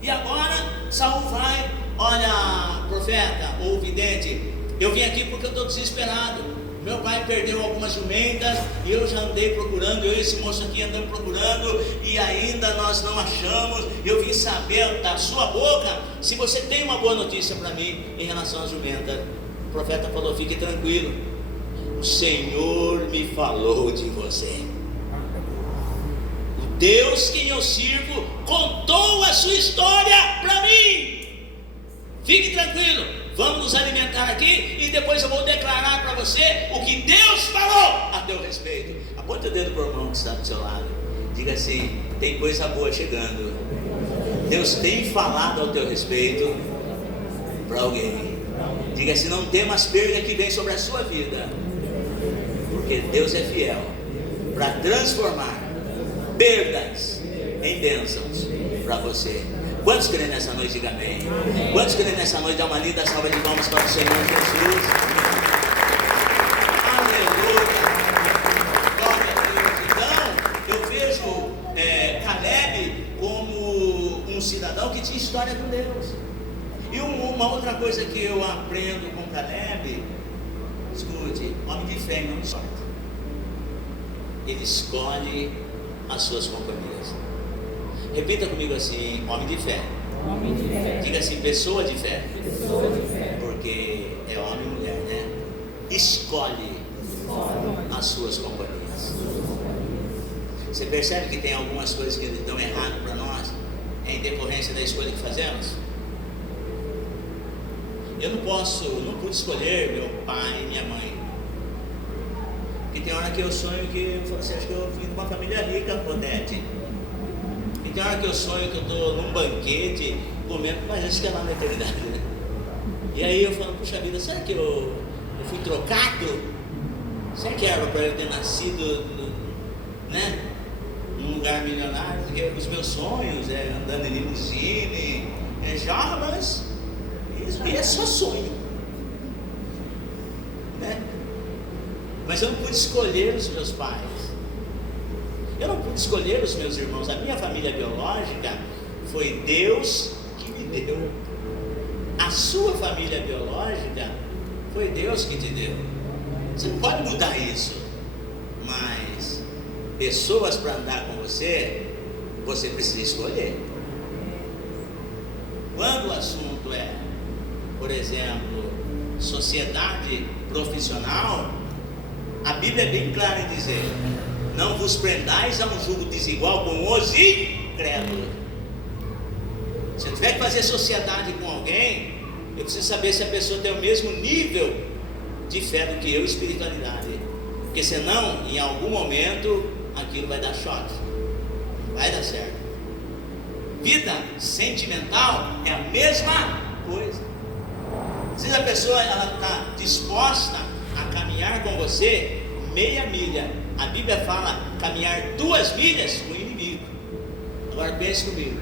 E agora Saul vai: olha, profeta ou vidente, eu vim aqui porque eu estou desesperado. Meu pai perdeu algumas jumentas e eu já andei procurando, eu e esse moço aqui andamos procurando, e ainda nós não achamos. Eu vim saber da sua boca se você tem uma boa notícia para mim em relação às jumentas. O profeta falou: fique tranquilo, o Senhor me falou de você. O Deus que eu sirvo contou a sua história para mim. Fique tranquilo, vamos nos alimentar aqui e depois eu vou declarar para você o que Deus falou a teu respeito. Aponte o dedo para o irmão que está do seu lado Diga assim: tem coisa boa chegando. Deus tem falado ao teu respeito para alguém. Diga assim: não temas perda que vem sobre a sua vida, porque Deus é fiel para transformar perdas em bênçãos para você. Quantos creem nessa noite? Diga amém. Quantos creem nessa noite? Dá uma linda salva de palmas para o Senhor Jesus. Aleluia. Glória a Deus. Então, eu vejo Caleb como um cidadão que tinha história com Deus. E uma outra coisa que eu aprendo com Caleb, escute: homem de fé não sorte. Ele escolhe as suas companhias. Repita comigo assim: homem de fé. Homem de fé. Diga assim: pessoa de fé. Pessoa de fé. Porque é homem e mulher, né? Escolhe as suas companhias. Você percebe que tem algumas coisas que dão errado para nós em decorrência da escolha que fazemos? Eu não pude escolher meu pai e minha mãe. Porque tem hora que eu sonho que eu falo assim: acho que eu vim de uma família rica, Odete. E tem hora que eu sonho que eu estou num banquete comendo, mas acho que é lá na eternidade, né? E aí eu falo: puxa vida, será que eu fui trocado? Será que era para eu ter nascido né, num lugar milionário? Porque os meus sonhos é andando em limusine, mas isso é só sonho, né? Mas eu não pude escolher os meus pais, eu não pude escolher os meus irmãos. A minha família biológica foi Deus que me deu. A sua família biológica foi Deus que te deu. Você não pode mudar isso. Mas pessoas para andar com você, você precisa escolher. Quando o assunto é, por exemplo, sociedade profissional, a Bíblia é bem clara em dizer: não vos prendais a um jugo desigual com os incrédulos. Se eu tiver que fazer sociedade com alguém, eu preciso saber se a pessoa tem o mesmo nível de fé do que eu, espiritualidade. Porque senão, em algum momento, aquilo vai dar choque, não vai dar certo. Vida sentimental é a mesma coisa. Se a pessoa está disposta a caminhar com você meia milha, a Bíblia fala caminhar 2 milhas com o inimigo. Agora pense comigo: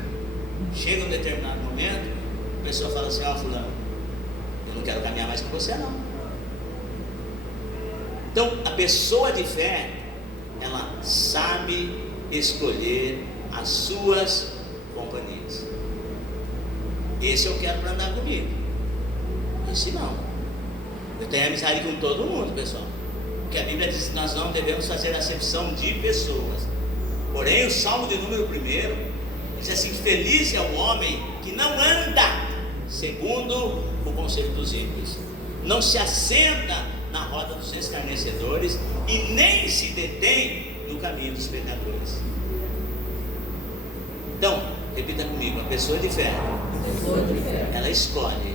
chega um determinado momento, a pessoa fala assim: ó, fulano, eu não quero caminhar mais com você não. Então a pessoa de fé, ela sabe escolher as suas companhias. Esse eu quero para andar comigo, esse não. Eu tenho amizade com todo mundo, pessoal, porque a Bíblia diz que nós não devemos fazer acepção de pessoas. Porém, o Salmo de número 1 diz assim: feliz é o homem que não anda segundo o conselho dos ímpios, não se assenta na roda dos escarnecedores e nem se detém no caminho dos pecadores. Então, repita comigo: a pessoa de fé, ela escolhe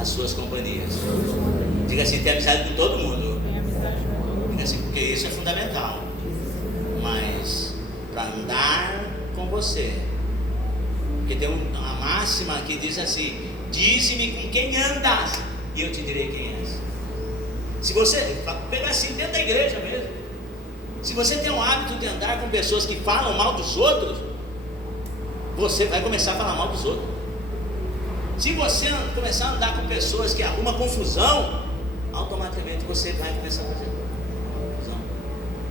as suas companhias. Diga assim: tem amizade com todo mundo. Diga assim, porque isso é fundamental. Mas para andar com você, porque tem uma máxima que diz assim: dize-me com quem andas e eu te direi quem és. Se você pegar assim dentro da igreja mesmo, se você tem o hábito de andar com pessoas que falam mal dos outros, você vai começar a falar mal dos outros. Se você começar a andar com pessoas que arrumam confusão, automaticamente você vai começar a fazer confusão.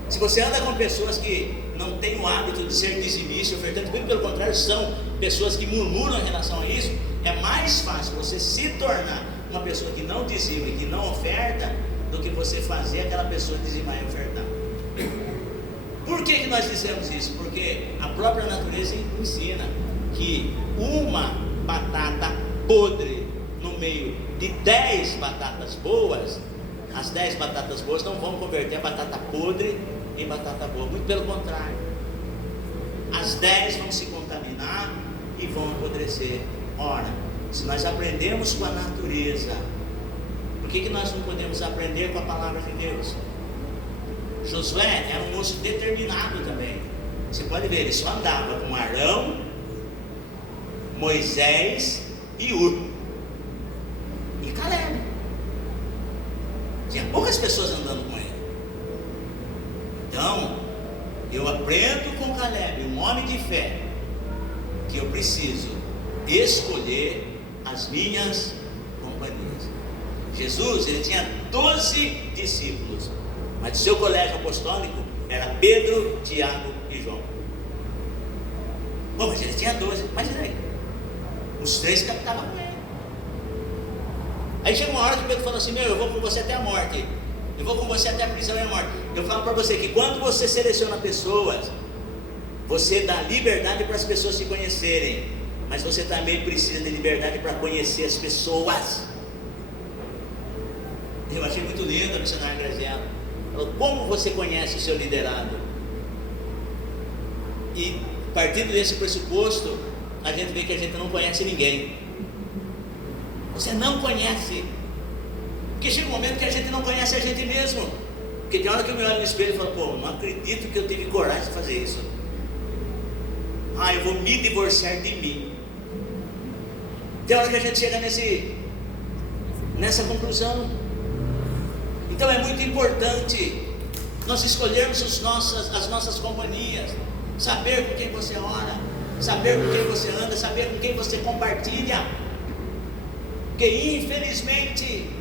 Se você anda com pessoas que não têm o hábito de ser dizimista e ofertante, muito pelo contrário, são pessoas que murmuram em relação a isso, é mais fácil você se tornar uma pessoa que não dizima e que não oferta, do que você fazer aquela pessoa dizimar e ofertar. Por que nós dizemos isso? Porque a própria natureza ensina que uma batata podre no meio de 10 batatas boas, as 10 batatas boas não vão converter a batata podre em batata boa, muito pelo contrário, as 10 vão se contaminar e vão apodrecer. Ora, se nós aprendemos com a natureza, por que nós não podemos aprender com a palavra de Deus? Josué era um moço determinado também. Você pode ver, ele só andava com Arão, Moisés e Ur e Caleb. Tinha poucas pessoas andando com ele. Então, eu aprendo com Caleb, um homem de fé, que eu preciso escolher as minhas companhias. Jesus, ele tinha 12 discípulos, mas o seu colégio apostólico era Pedro, Tiago e João. Bom, mas ele tinha 12, imagina aí, os 3 que estavam com ele. Aí chega uma hora que Pedro falou assim: meu, eu vou com você até a morte, eu vou com você até a prisão e a morte. Eu falo para você que quando você seleciona pessoas, você dá liberdade para as pessoas se conhecerem, mas você também precisa de liberdade para conhecer as pessoas. Eu achei muito lindo a missionária Graziella. Falou: como você conhece o seu liderado? E partindo desse pressuposto, a gente vê que a gente não conhece ninguém. Você não conhece, porque chega um momento que a gente não conhece a gente mesmo. Porque tem hora que eu me olho no espelho e falo: pô, não acredito que eu tive coragem de fazer isso. Eu vou me divorciar de mim. Tem hora que a gente chega nessa conclusão. Então é muito importante nós escolhermos as nossas companhias, saber com quem você ora, saber com quem você anda, saber com quem você compartilha. Porque infelizmente,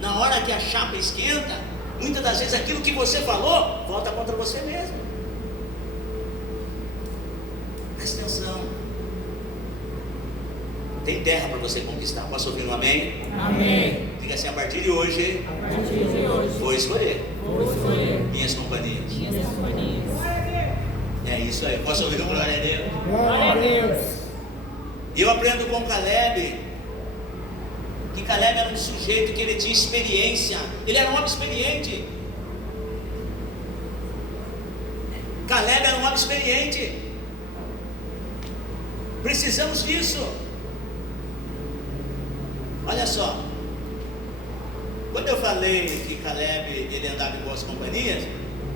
na hora que a chapa esquenta, muitas das vezes aquilo que você falou volta contra você mesmo. Presta atenção. Tem terra para você conquistar. Posso ouvir um amém? Amém. Diga assim: a partir de hoje, vou escolher minhas companhias. É isso aí. Posso ouvir um glória a Deus? Glória a Deus. E eu aprendo com Caleb, que Caleb era um sujeito que ele tinha experiência. Ele era um homem experiente. Caleb era um homem experiente. Precisamos disso. Olha só, quando eu falei que Caleb ele andava em boas companhias,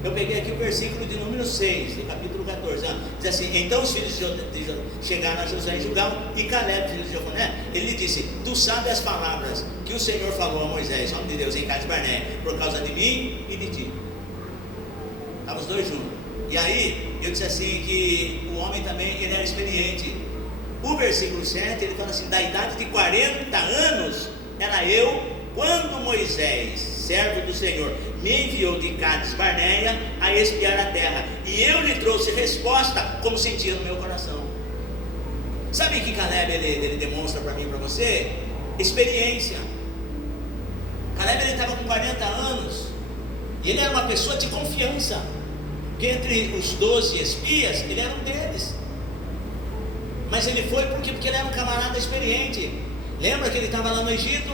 eu peguei aqui o versículo de número 6 do capítulo 14, diz assim: então os filhos de chegaram a Josué em Gilgal, e Caleb, filho de Jefoné, ele lhe disse: tu sabes as palavras que o Senhor falou a Moisés, homem de Deus, em Cades Barneia, por causa de mim e de ti. Estavam os dois juntos. E aí eu disse assim que o homem também ele era experiente. O versículo 7, ele fala assim: da idade de 40 anos era eu, quando Moisés, servo do Senhor, me enviou de Cades Barneia a espiar a terra, e eu lhe trouxe resposta como sentia no meu coração. Sabe que Caleb ele demonstra para mim e para você? Experiência. Caleb ele estava com 40 anos, e ele era uma pessoa de confiança, porque entre os 12 espias, ele era um deles. Mas ele foi porque ele era um camarada experiente. Lembra que ele estava lá no Egito?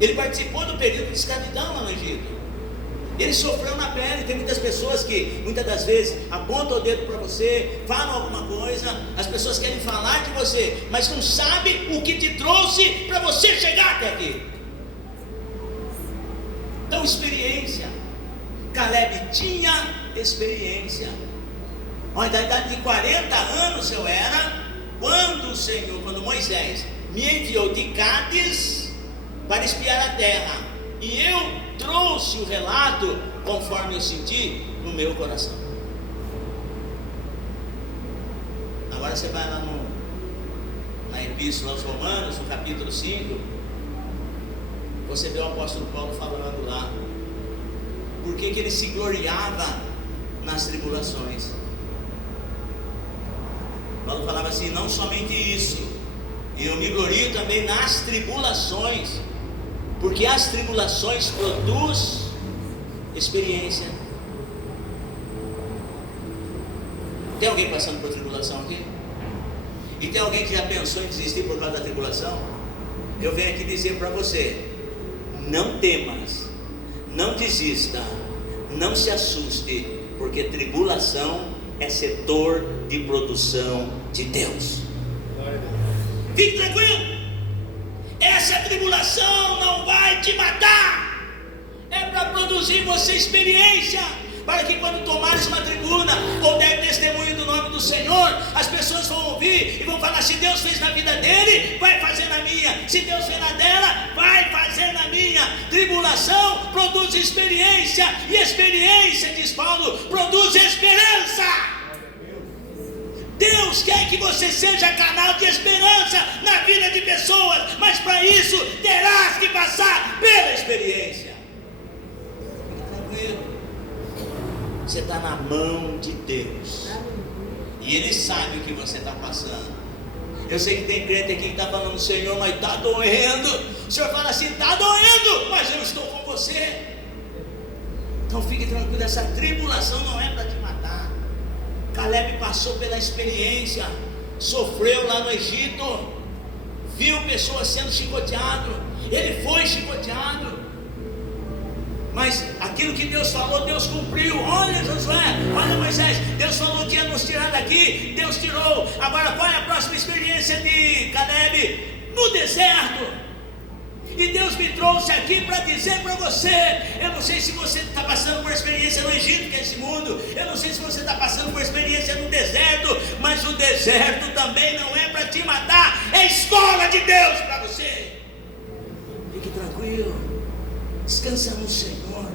Ele participou do período de escravidão lá no Egito. Ele sofreu na pele. Tem muitas pessoas que muitas das vezes apontam o dedo para você, falam alguma coisa, as pessoas querem falar de você, mas não sabem o que te trouxe para você chegar até aqui. Então, experiência. Caleb tinha experiência. Olha, da idade de 40 anos eu era, quando Moisés me enviou de Cádiz para espiar a terra, e eu trouxe o relato conforme eu senti no meu coração. Agora você vai lá na Epístola aos Romanos, no capítulo 5, você vê o apóstolo Paulo falando lá, porque que ele se gloriava nas tribulações. Paulo falava assim: não somente isso, eu me glorio também nas tribulações, porque as tribulações produzem experiência. Tem alguém passando por tribulação aqui? E tem alguém que já pensou em desistir por causa da tribulação? Eu venho aqui dizer para você: não temas, não desista, não se assuste, porque tribulação é setor de produção de Deus. Fique tranquilo, essa tribulação não vai te matar, é para produzir em você experiência, para que quando tomares uma tribuna ou der testemunho do nome do Senhor, as pessoas vão ouvir e vão falar: se Deus fez na vida dele, vai fazer na minha. Se Deus fez na dela, vai fazer na minha. Tribulação produz experiência, e experiência, diz Paulo, produz esperança. Deus quer que você seja canal de esperança na vida de pessoas, mas para isso terás que passar pela experiência. Fica tranquilo, você está na mão de Deus e Ele sabe o que você está passando. Eu sei que tem crente aqui que está falando: Senhor, mas está doendo. O Senhor fala assim: está doendo, mas eu estou com você. Então fique tranquilo, essa tribulação não é para te matar. Caleb passou pela experiência, sofreu lá no Egito, viu pessoas sendo chicoteadas, ele foi chicoteado, mas aquilo que Deus falou, Deus cumpriu. Olha Josué, olha Moisés, Deus falou que ia nos tirar daqui, Deus tirou. Agora qual é a próxima experiência de Caleb? No deserto. E Deus me trouxe aqui para dizer para você: eu não sei se você está passando por experiência no Egito, que é esse mundo, eu não sei se você está passando por experiência no deserto, mas o deserto também não é para te matar, é escola de Deus para você. Fique tranquilo, descansa no Senhor,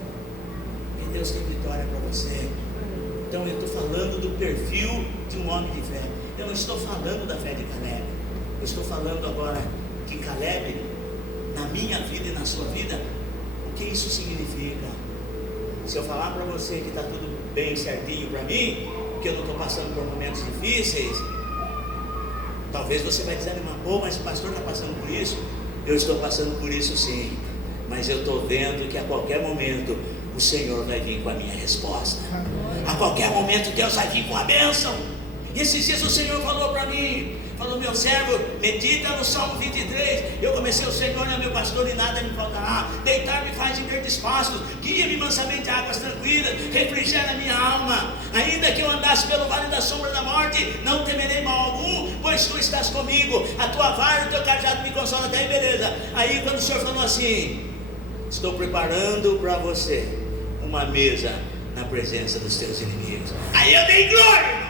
que Deus tem vitória para você. Então eu estou falando do perfil de um homem de fé, eu não estou falando da fé de Caleb, eu estou falando agora que Caleb, na minha vida e na sua vida, o que isso significa? Se eu falar para você que está tudo bem certinho para mim, que eu não estou passando por momentos difíceis, talvez você vai desanimar: pô, mas o pastor está passando por isso. Eu estou passando por isso sim, mas eu estou vendo que a qualquer momento o Senhor vai vir com a minha resposta. A qualquer momento Deus vai vir com a bênção. E esses dias o Senhor falou para mim, falou: meu servo, medita no Salmo 23. Eu comecei: o Senhor é meu pastor e nada me faltará. Deitar-me faz em verdes pastos, guia-me mansamente a águas tranquilas, refrigera a minha alma. Ainda que eu andasse pelo vale da sombra da morte, não temerei mal algum, pois tu estás comigo. A tua vara e o teu cajado me consolam. Até aí, beleza. Aí quando o Senhor falou assim: estou preparando para você uma mesa na presença dos teus inimigos. Aí eu dei glória, irmãos.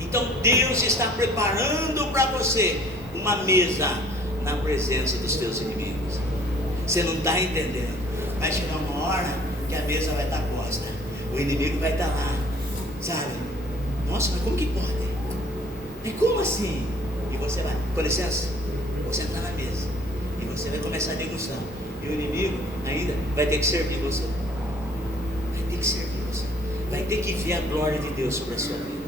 Então Deus está preparando para você uma mesa na presença dos teus inimigos. Você não está entendendo. Vai chegar uma hora que a mesa vai estar posta, o inimigo vai estar lá, sabe? Nossa, mas como que pode? Mas como assim? E você vai, com licença, vou sentar na mesa, e você vai começar a degustar, e o inimigo ainda vai ter que servir você, vai ter que servir você, vai ter que ver a glória de Deus sobre a sua vida.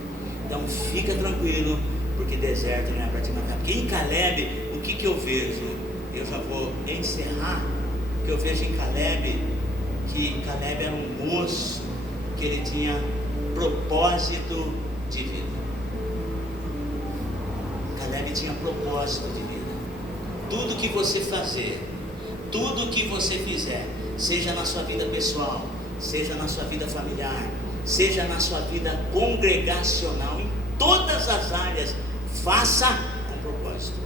Então fica tranquilo, porque deserto não é para te matar. Porque em Caleb, o que eu vejo? Eu já vou encerrar. O que eu vejo em Caleb, que Caleb era um moço, que ele tinha propósito de vida. Caleb tinha propósito de vida. Tudo que você fazer, tudo que você fizer, seja na sua vida pessoal, seja na sua vida familiar, seja na sua vida congregacional, em todas as áreas, faça com propósito.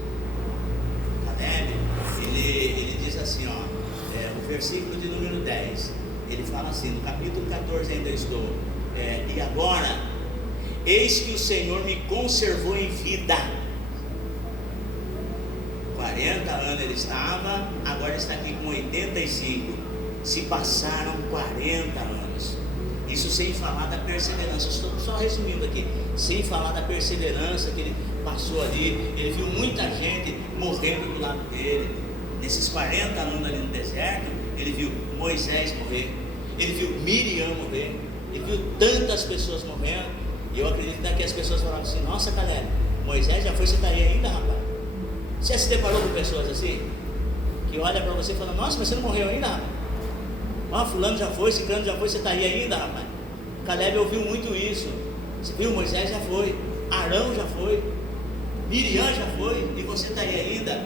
Caleb, ele diz assim, o versículo de número 10, ele fala assim, no capítulo 14 ainda estou, e agora, eis que o Senhor me conservou em vida. 40 anos ele estava, agora está aqui com 85, se passaram 40 anos. Isso sem falar da perseverança, estou só resumindo aqui, sem falar da perseverança que ele passou ali. Ele viu muita gente morrendo do lado dele. Nesses 40 anos ali no deserto, ele viu Moisés morrer, ele viu Miriam morrer, ele viu tantas pessoas morrendo. E eu acredito que daqui as pessoas falavam assim: nossa, Caleb, Moisés já foi, você está aí ainda, rapaz? Você se deparou com pessoas assim, que olha para você e fala: nossa, mas você não morreu ainda, rapaz? Fulano já foi, ciclano já foi, você está aí ainda, rapaz? Caleb ouviu muito isso. Você viu, Moisés já foi, Arão já foi, Miriam já foi, e você está aí ainda.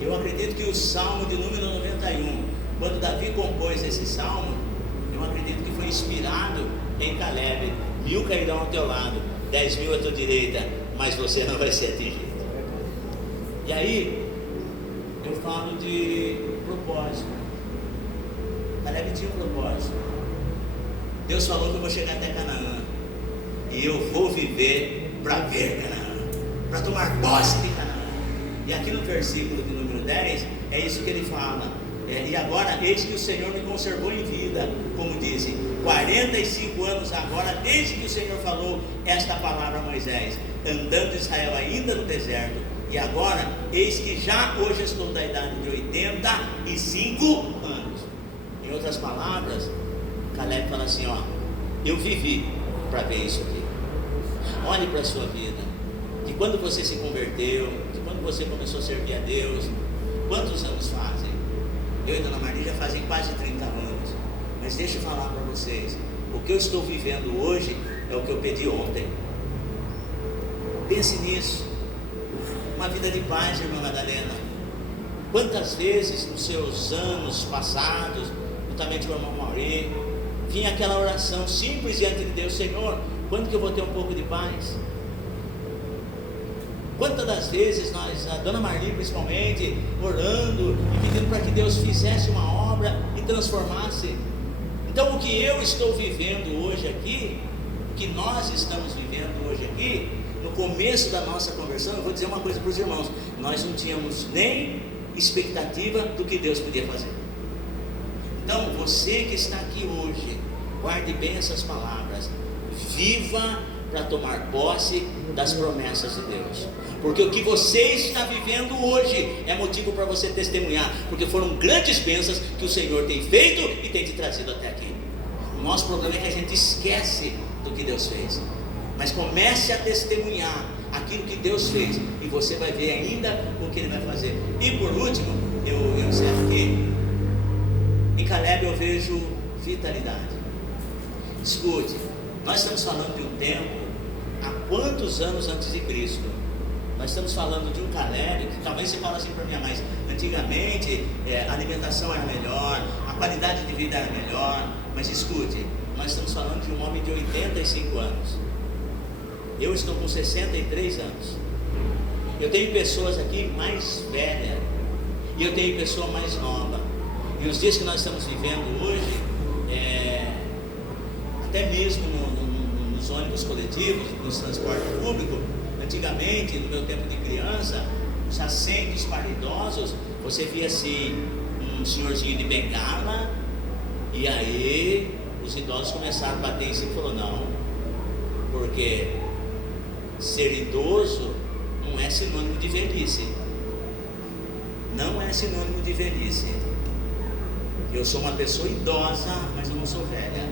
Eu acredito que o Salmo de número 91, quando Davi compôs esse Salmo, eu acredito que foi inspirado em Caleb. 1000 cairão ao teu lado, 10.000 à tua direita, mas você não vai ser atingido. E aí, eu falo de propósito. Caleb tinha um propósito. Deus falou que eu vou chegar até Canaã, e eu vou viver para ver Canaã, para tomar posse de Canaã. E aqui no versículo de número 10, é isso que ele fala. E agora, eis que o Senhor me conservou em vida, como dizem, 45 anos agora, desde que o Senhor falou esta palavra a Moisés, andando Israel ainda no deserto. E agora, eis que já hoje estou da idade de 85 anos. Em outras palavras, Caleb fala assim, ó, eu vivi para ver isso aqui. Olhe para a sua vida, de quando você se converteu, de quando você começou a servir a Deus, quantos anos fazem? Eu e Dona Maria já fazem quase 30 anos. Mas deixa eu falar para vocês, o que eu estou vivendo hoje é o que eu pedi ontem. Pense nisso. Uma vida de paz, irmã Madalena. Quantas vezes nos seus anos passados, juntamente com o irmão Mauri, vinha aquela oração simples diante de Deus: Senhor, quando que eu vou ter um pouco de paz? Quantas das vezes nós, a Dona Maria principalmente, orando e pedindo para que Deus fizesse uma obra e transformasse. Então o que eu estou vivendo hoje aqui, o que nós estamos vivendo hoje aqui, no começo da nossa conversão, eu vou dizer uma coisa para os irmãos: nós não tínhamos nem expectativa do que Deus podia fazer. Então você que está aqui hoje, guarde bem essas palavras, viva para tomar posse das promessas de Deus, porque o que você está vivendo hoje é motivo para você testemunhar, porque foram grandes bênçãos que o Senhor tem feito e tem te trazido até aqui. O nosso problema é que a gente esquece do que Deus fez, mas comece a testemunhar aquilo que Deus fez, e você vai ver ainda o que Ele vai fazer. E por último, eu encerro aqui. Em Caleb eu vejo vitalidade. Escute, nós estamos falando de um tempo, há quantos anos antes de Cristo? Nós estamos falando de um Caleb, que talvez você fale assim para mim, mas antigamente a alimentação era melhor, a qualidade de vida era melhor. Mas escute, nós estamos falando de um homem de 85 anos. Eu estou com 63 anos. Eu tenho pessoas aqui mais velhas, e eu tenho pessoa mais nova. E os dias que nós estamos vivendo hoje, até mesmo nos ônibus coletivos, nos transportes públicos, antigamente, no meu tempo de criança, os assentos para idosos, você via assim, um senhorzinho de bengala, e aí os idosos começaram a bater em si e falou: não, porque ser idoso não é sinônimo de velhice. Não é sinônimo de velhice. Eu sou uma pessoa idosa, mas eu não sou velha.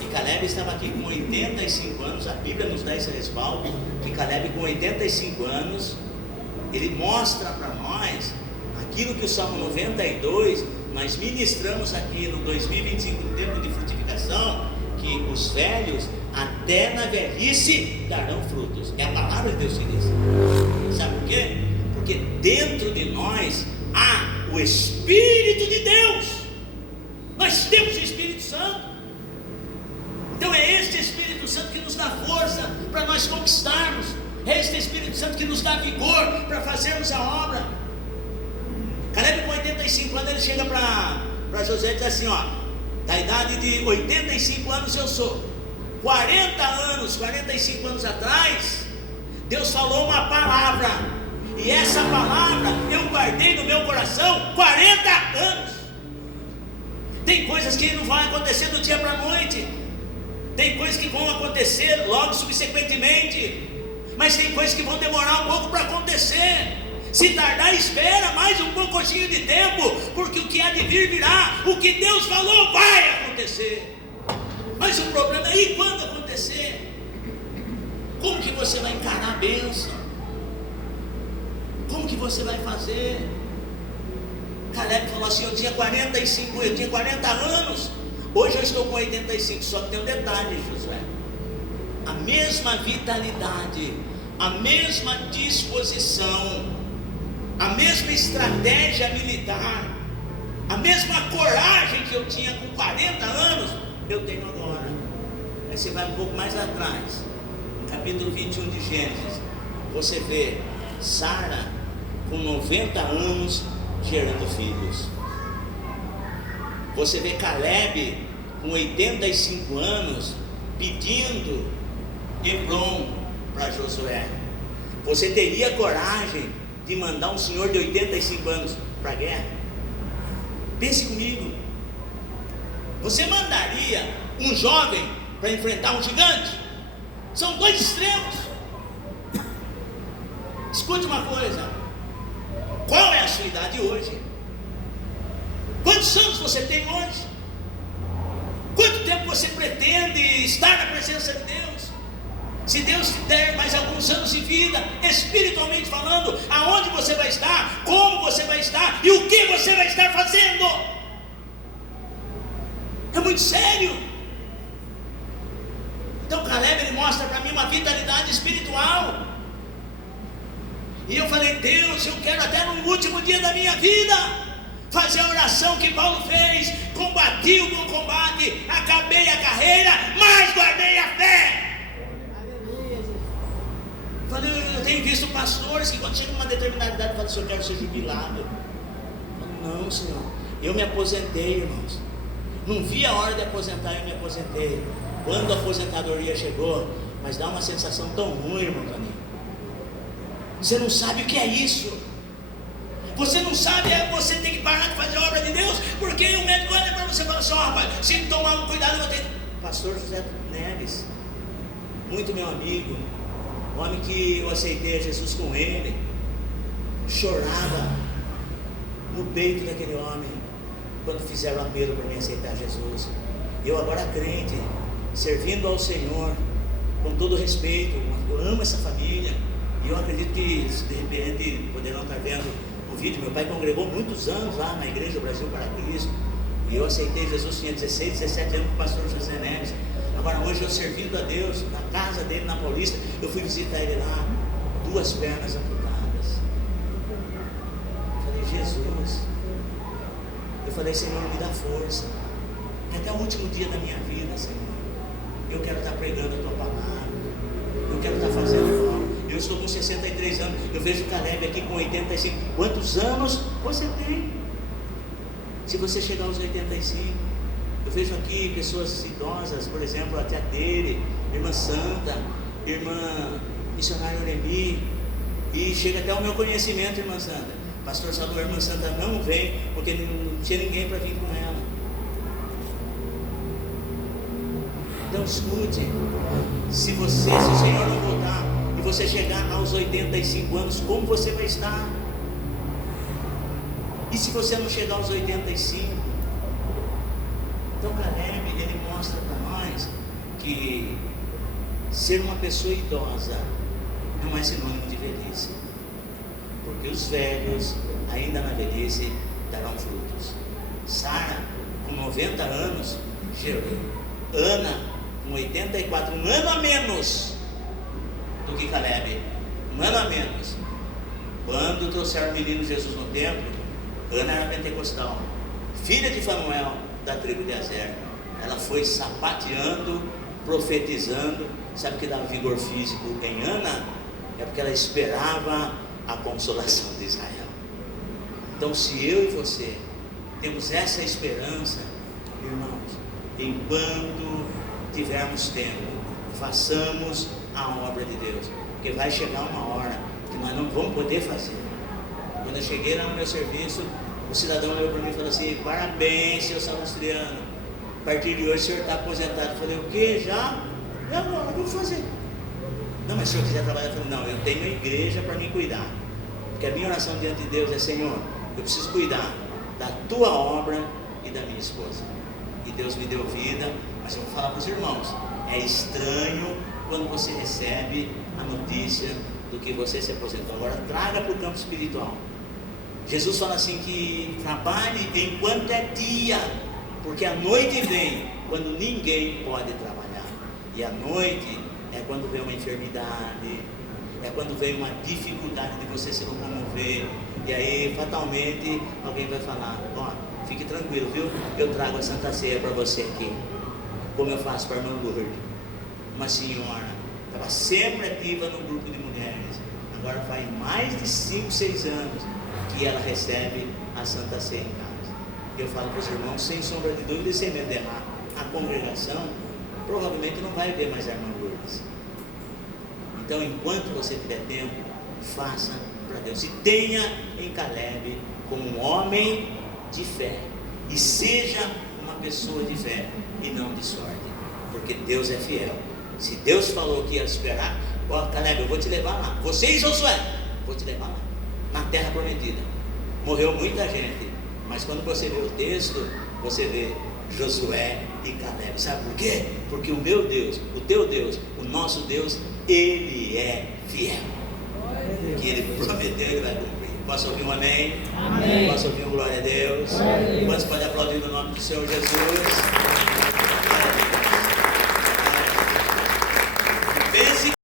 E Caleb estava aqui com 85 anos. A Bíblia nos dá esse respaldo, que Caleb com 85 anos, ele mostra para nós aquilo que o Salmo 92, nós ministramos aqui no 2025, no tempo de frutificação, que os velhos até na velhice darão frutos. É a palavra de Deus que diz. Sabe por quê? Porque dentro de nós há o Espírito de Deus. Nós temos o Espírito Santo. Então é este Espírito Santo que nos dá força para nós conquistarmos. É este Espírito Santo que nos dá vigor para fazermos a obra. Caleb com 85 anos, ele chega para Josué e diz assim: ó, da idade de 85 anos eu sou. 40 anos, 45 anos atrás, Deus falou uma palavra, e essa palavra eu guardei no meu coração 40 anos. Tem coisas que não vão acontecer do dia para a noite, tem coisas que vão acontecer logo subsequentemente, mas tem coisas que vão demorar um pouco para acontecer. Se tardar, espera mais um pouquinho de tempo, porque o que há de vir virá. O que Deus falou vai acontecer. Mas o problema é, e quando acontecer? Como que você vai encarar a bênção? Como que você vai fazer? Caleb falou assim: eu tinha 40 anos, hoje eu estou com 85, só que tem um detalhe, Josué. A mesma vitalidade, a mesma disposição, a mesma estratégia militar, a mesma coragem que eu tinha com 40 anos, eu tenho agora. Aí você vai um pouco mais atrás, no capítulo 21 de Gênesis, você vê Sara com 90 anos gerando filhos. Você vê Caleb com 85 anos, pedindo Hebron para Josué. Você teria coragem de mandar um senhor de 85 anos para a guerra? Pense comigo. Você mandaria um jovem para enfrentar um gigante? São dois extremos. Escute uma coisa: qual é a sua idade hoje? Quantos anos você tem hoje? Quanto tempo você pretende estar na presença de Deus? Se Deus te der mais alguns anos de vida, espiritualmente falando, aonde você vai estar, como você vai estar e o que você vai estar fazendo? É muito sério. Então Caleb, ele mostra para mim uma vitalidade espiritual. E eu falei: Deus, eu quero até no último dia da minha vida fazer a oração que Paulo fez: combati o bom combate, acabei a carreira, mas guardei a fé. Falei: eu tenho visto pastores que quando chega uma determinada idade falam: eu quero ser jubilado. Eu falo: não, Senhor, eu me aposentei, irmãos. Não vi a hora de aposentar, eu me aposentei. Quando a aposentadoria chegou, mas dá uma sensação tão ruim, irmão Toninho. Você não sabe o que é isso. Você não sabe, você tem que parar de fazer a obra de Deus, porque o médico olha para você e fala assim: ó, rapaz, se tomar um cuidado, eu vou ter. Pastor José Neves, muito meu amigo, homem que eu aceitei a Jesus com ele, chorava no peito daquele homem quando fizeram o apelo para mim aceitar Jesus. Eu agora crente, servindo ao Senhor com todo respeito, eu amo essa família. E eu acredito que de repente poderão estar vendo o vídeo. Meu pai congregou muitos anos lá na Igreja Brasil para Cristo, e eu aceitei Jesus, tinha 16, 17 anos com o pastor José Neves. Agora hoje eu servindo a Deus na casa dele na Paulista, eu fui visitar ele lá, 2 pernas amputadas. Eu falei: Jesus, eu falei: Senhor, me dá força, que até o último dia da minha vida, Senhor, eu quero estar pregando a tua palavra, eu quero estar fazendo. Eu estou com 63 anos, eu vejo o Caleb aqui com 85. Quantos anos você tem? Se você chegar aos 85, eu vejo aqui pessoas idosas, por exemplo, a tia dele, irmã Santa, irmã missionária Oremi, e chega até o meu conhecimento, irmã Santa. Pastor Salvador, irmã Santa não vem, porque não tinha ninguém para vir com ela. Então escute, se o Senhor não voltar, você chegar aos 85 anos, como você vai estar? E se você não chegar aos 85? Então Caleb, ele mostra para nós que ser uma pessoa idosa não é sinônimo de velhice, porque os velhos ainda na velhice darão frutos. Sara, com 90 anos, gerou. Ana, com 84, um ano a menos do que Caleb, um ano a menos. Quando trouxeram o menino Jesus no templo, Ana era pentecostal, filha de Fanuel, da tribo de Azer. Ela foi sapateando, profetizando. Sabe o que dava vigor físico em Ana? É porque ela esperava a consolação de Israel. Então, se eu e você temos essa esperança, irmãos, enquanto tivermos tempo, façamos a obra de Deus, porque vai chegar uma hora que nós não vamos poder fazer. Quando eu cheguei lá no meu serviço, o cidadão olhou para mim e falou assim: parabéns, seu Salustriano, a partir de hoje o senhor está aposentado. Eu falei: o que? Já? E agora? O que eu vou fazer? Não, mas se o senhor quiser trabalhar, eu falei: não, eu tenho a igreja para me cuidar, porque a minha oração diante de Deus é: Senhor, eu preciso cuidar da tua obra e da minha esposa. E Deus me deu vida. Mas eu vou falar para os irmãos, é estranho quando você recebe a notícia do que você se aposentou. Agora traga para o campo espiritual. Jesus fala assim que trabalhe enquanto é dia, porque a noite vem quando ninguém pode trabalhar. E a noite é quando vem uma enfermidade, é quando vem uma dificuldade de você se locomover. E aí fatalmente alguém vai falar: ó, fique tranquilo, viu? Eu trago a Santa Ceia para você aqui, como eu faço para a irmã Lourdes. Uma senhora, estava sempre ativa no grupo de mulheres, agora faz mais de 5, 6 anos que ela recebe a Santa Ceia em casa. Eu falo para os irmãos, sem sombra de dúvida e sem medo de errar: a congregação provavelmente não vai ver mais a irmã Lourdes. Então, enquanto você tiver tempo, faça para Deus. E tenha em Caleb como um homem de fé. E seja uma pessoa de fé e não de sorte. Porque Deus é fiel. Se Deus falou que ia esperar, ó, Caleb, eu vou te levar lá. Você e Josué, vou te levar lá. Na terra prometida. Morreu muita gente. Mas quando você vê o texto, você vê Josué e Caleb. Sabe por quê? Porque o meu Deus, o teu Deus, o nosso Deus, Ele é fiel. O que Ele prometeu, Ele vai cumprir. Posso ouvir um amém? Amém. Posso ouvir um glória a Deus? Quantos podem aplaudir no nome do Senhor Jesus?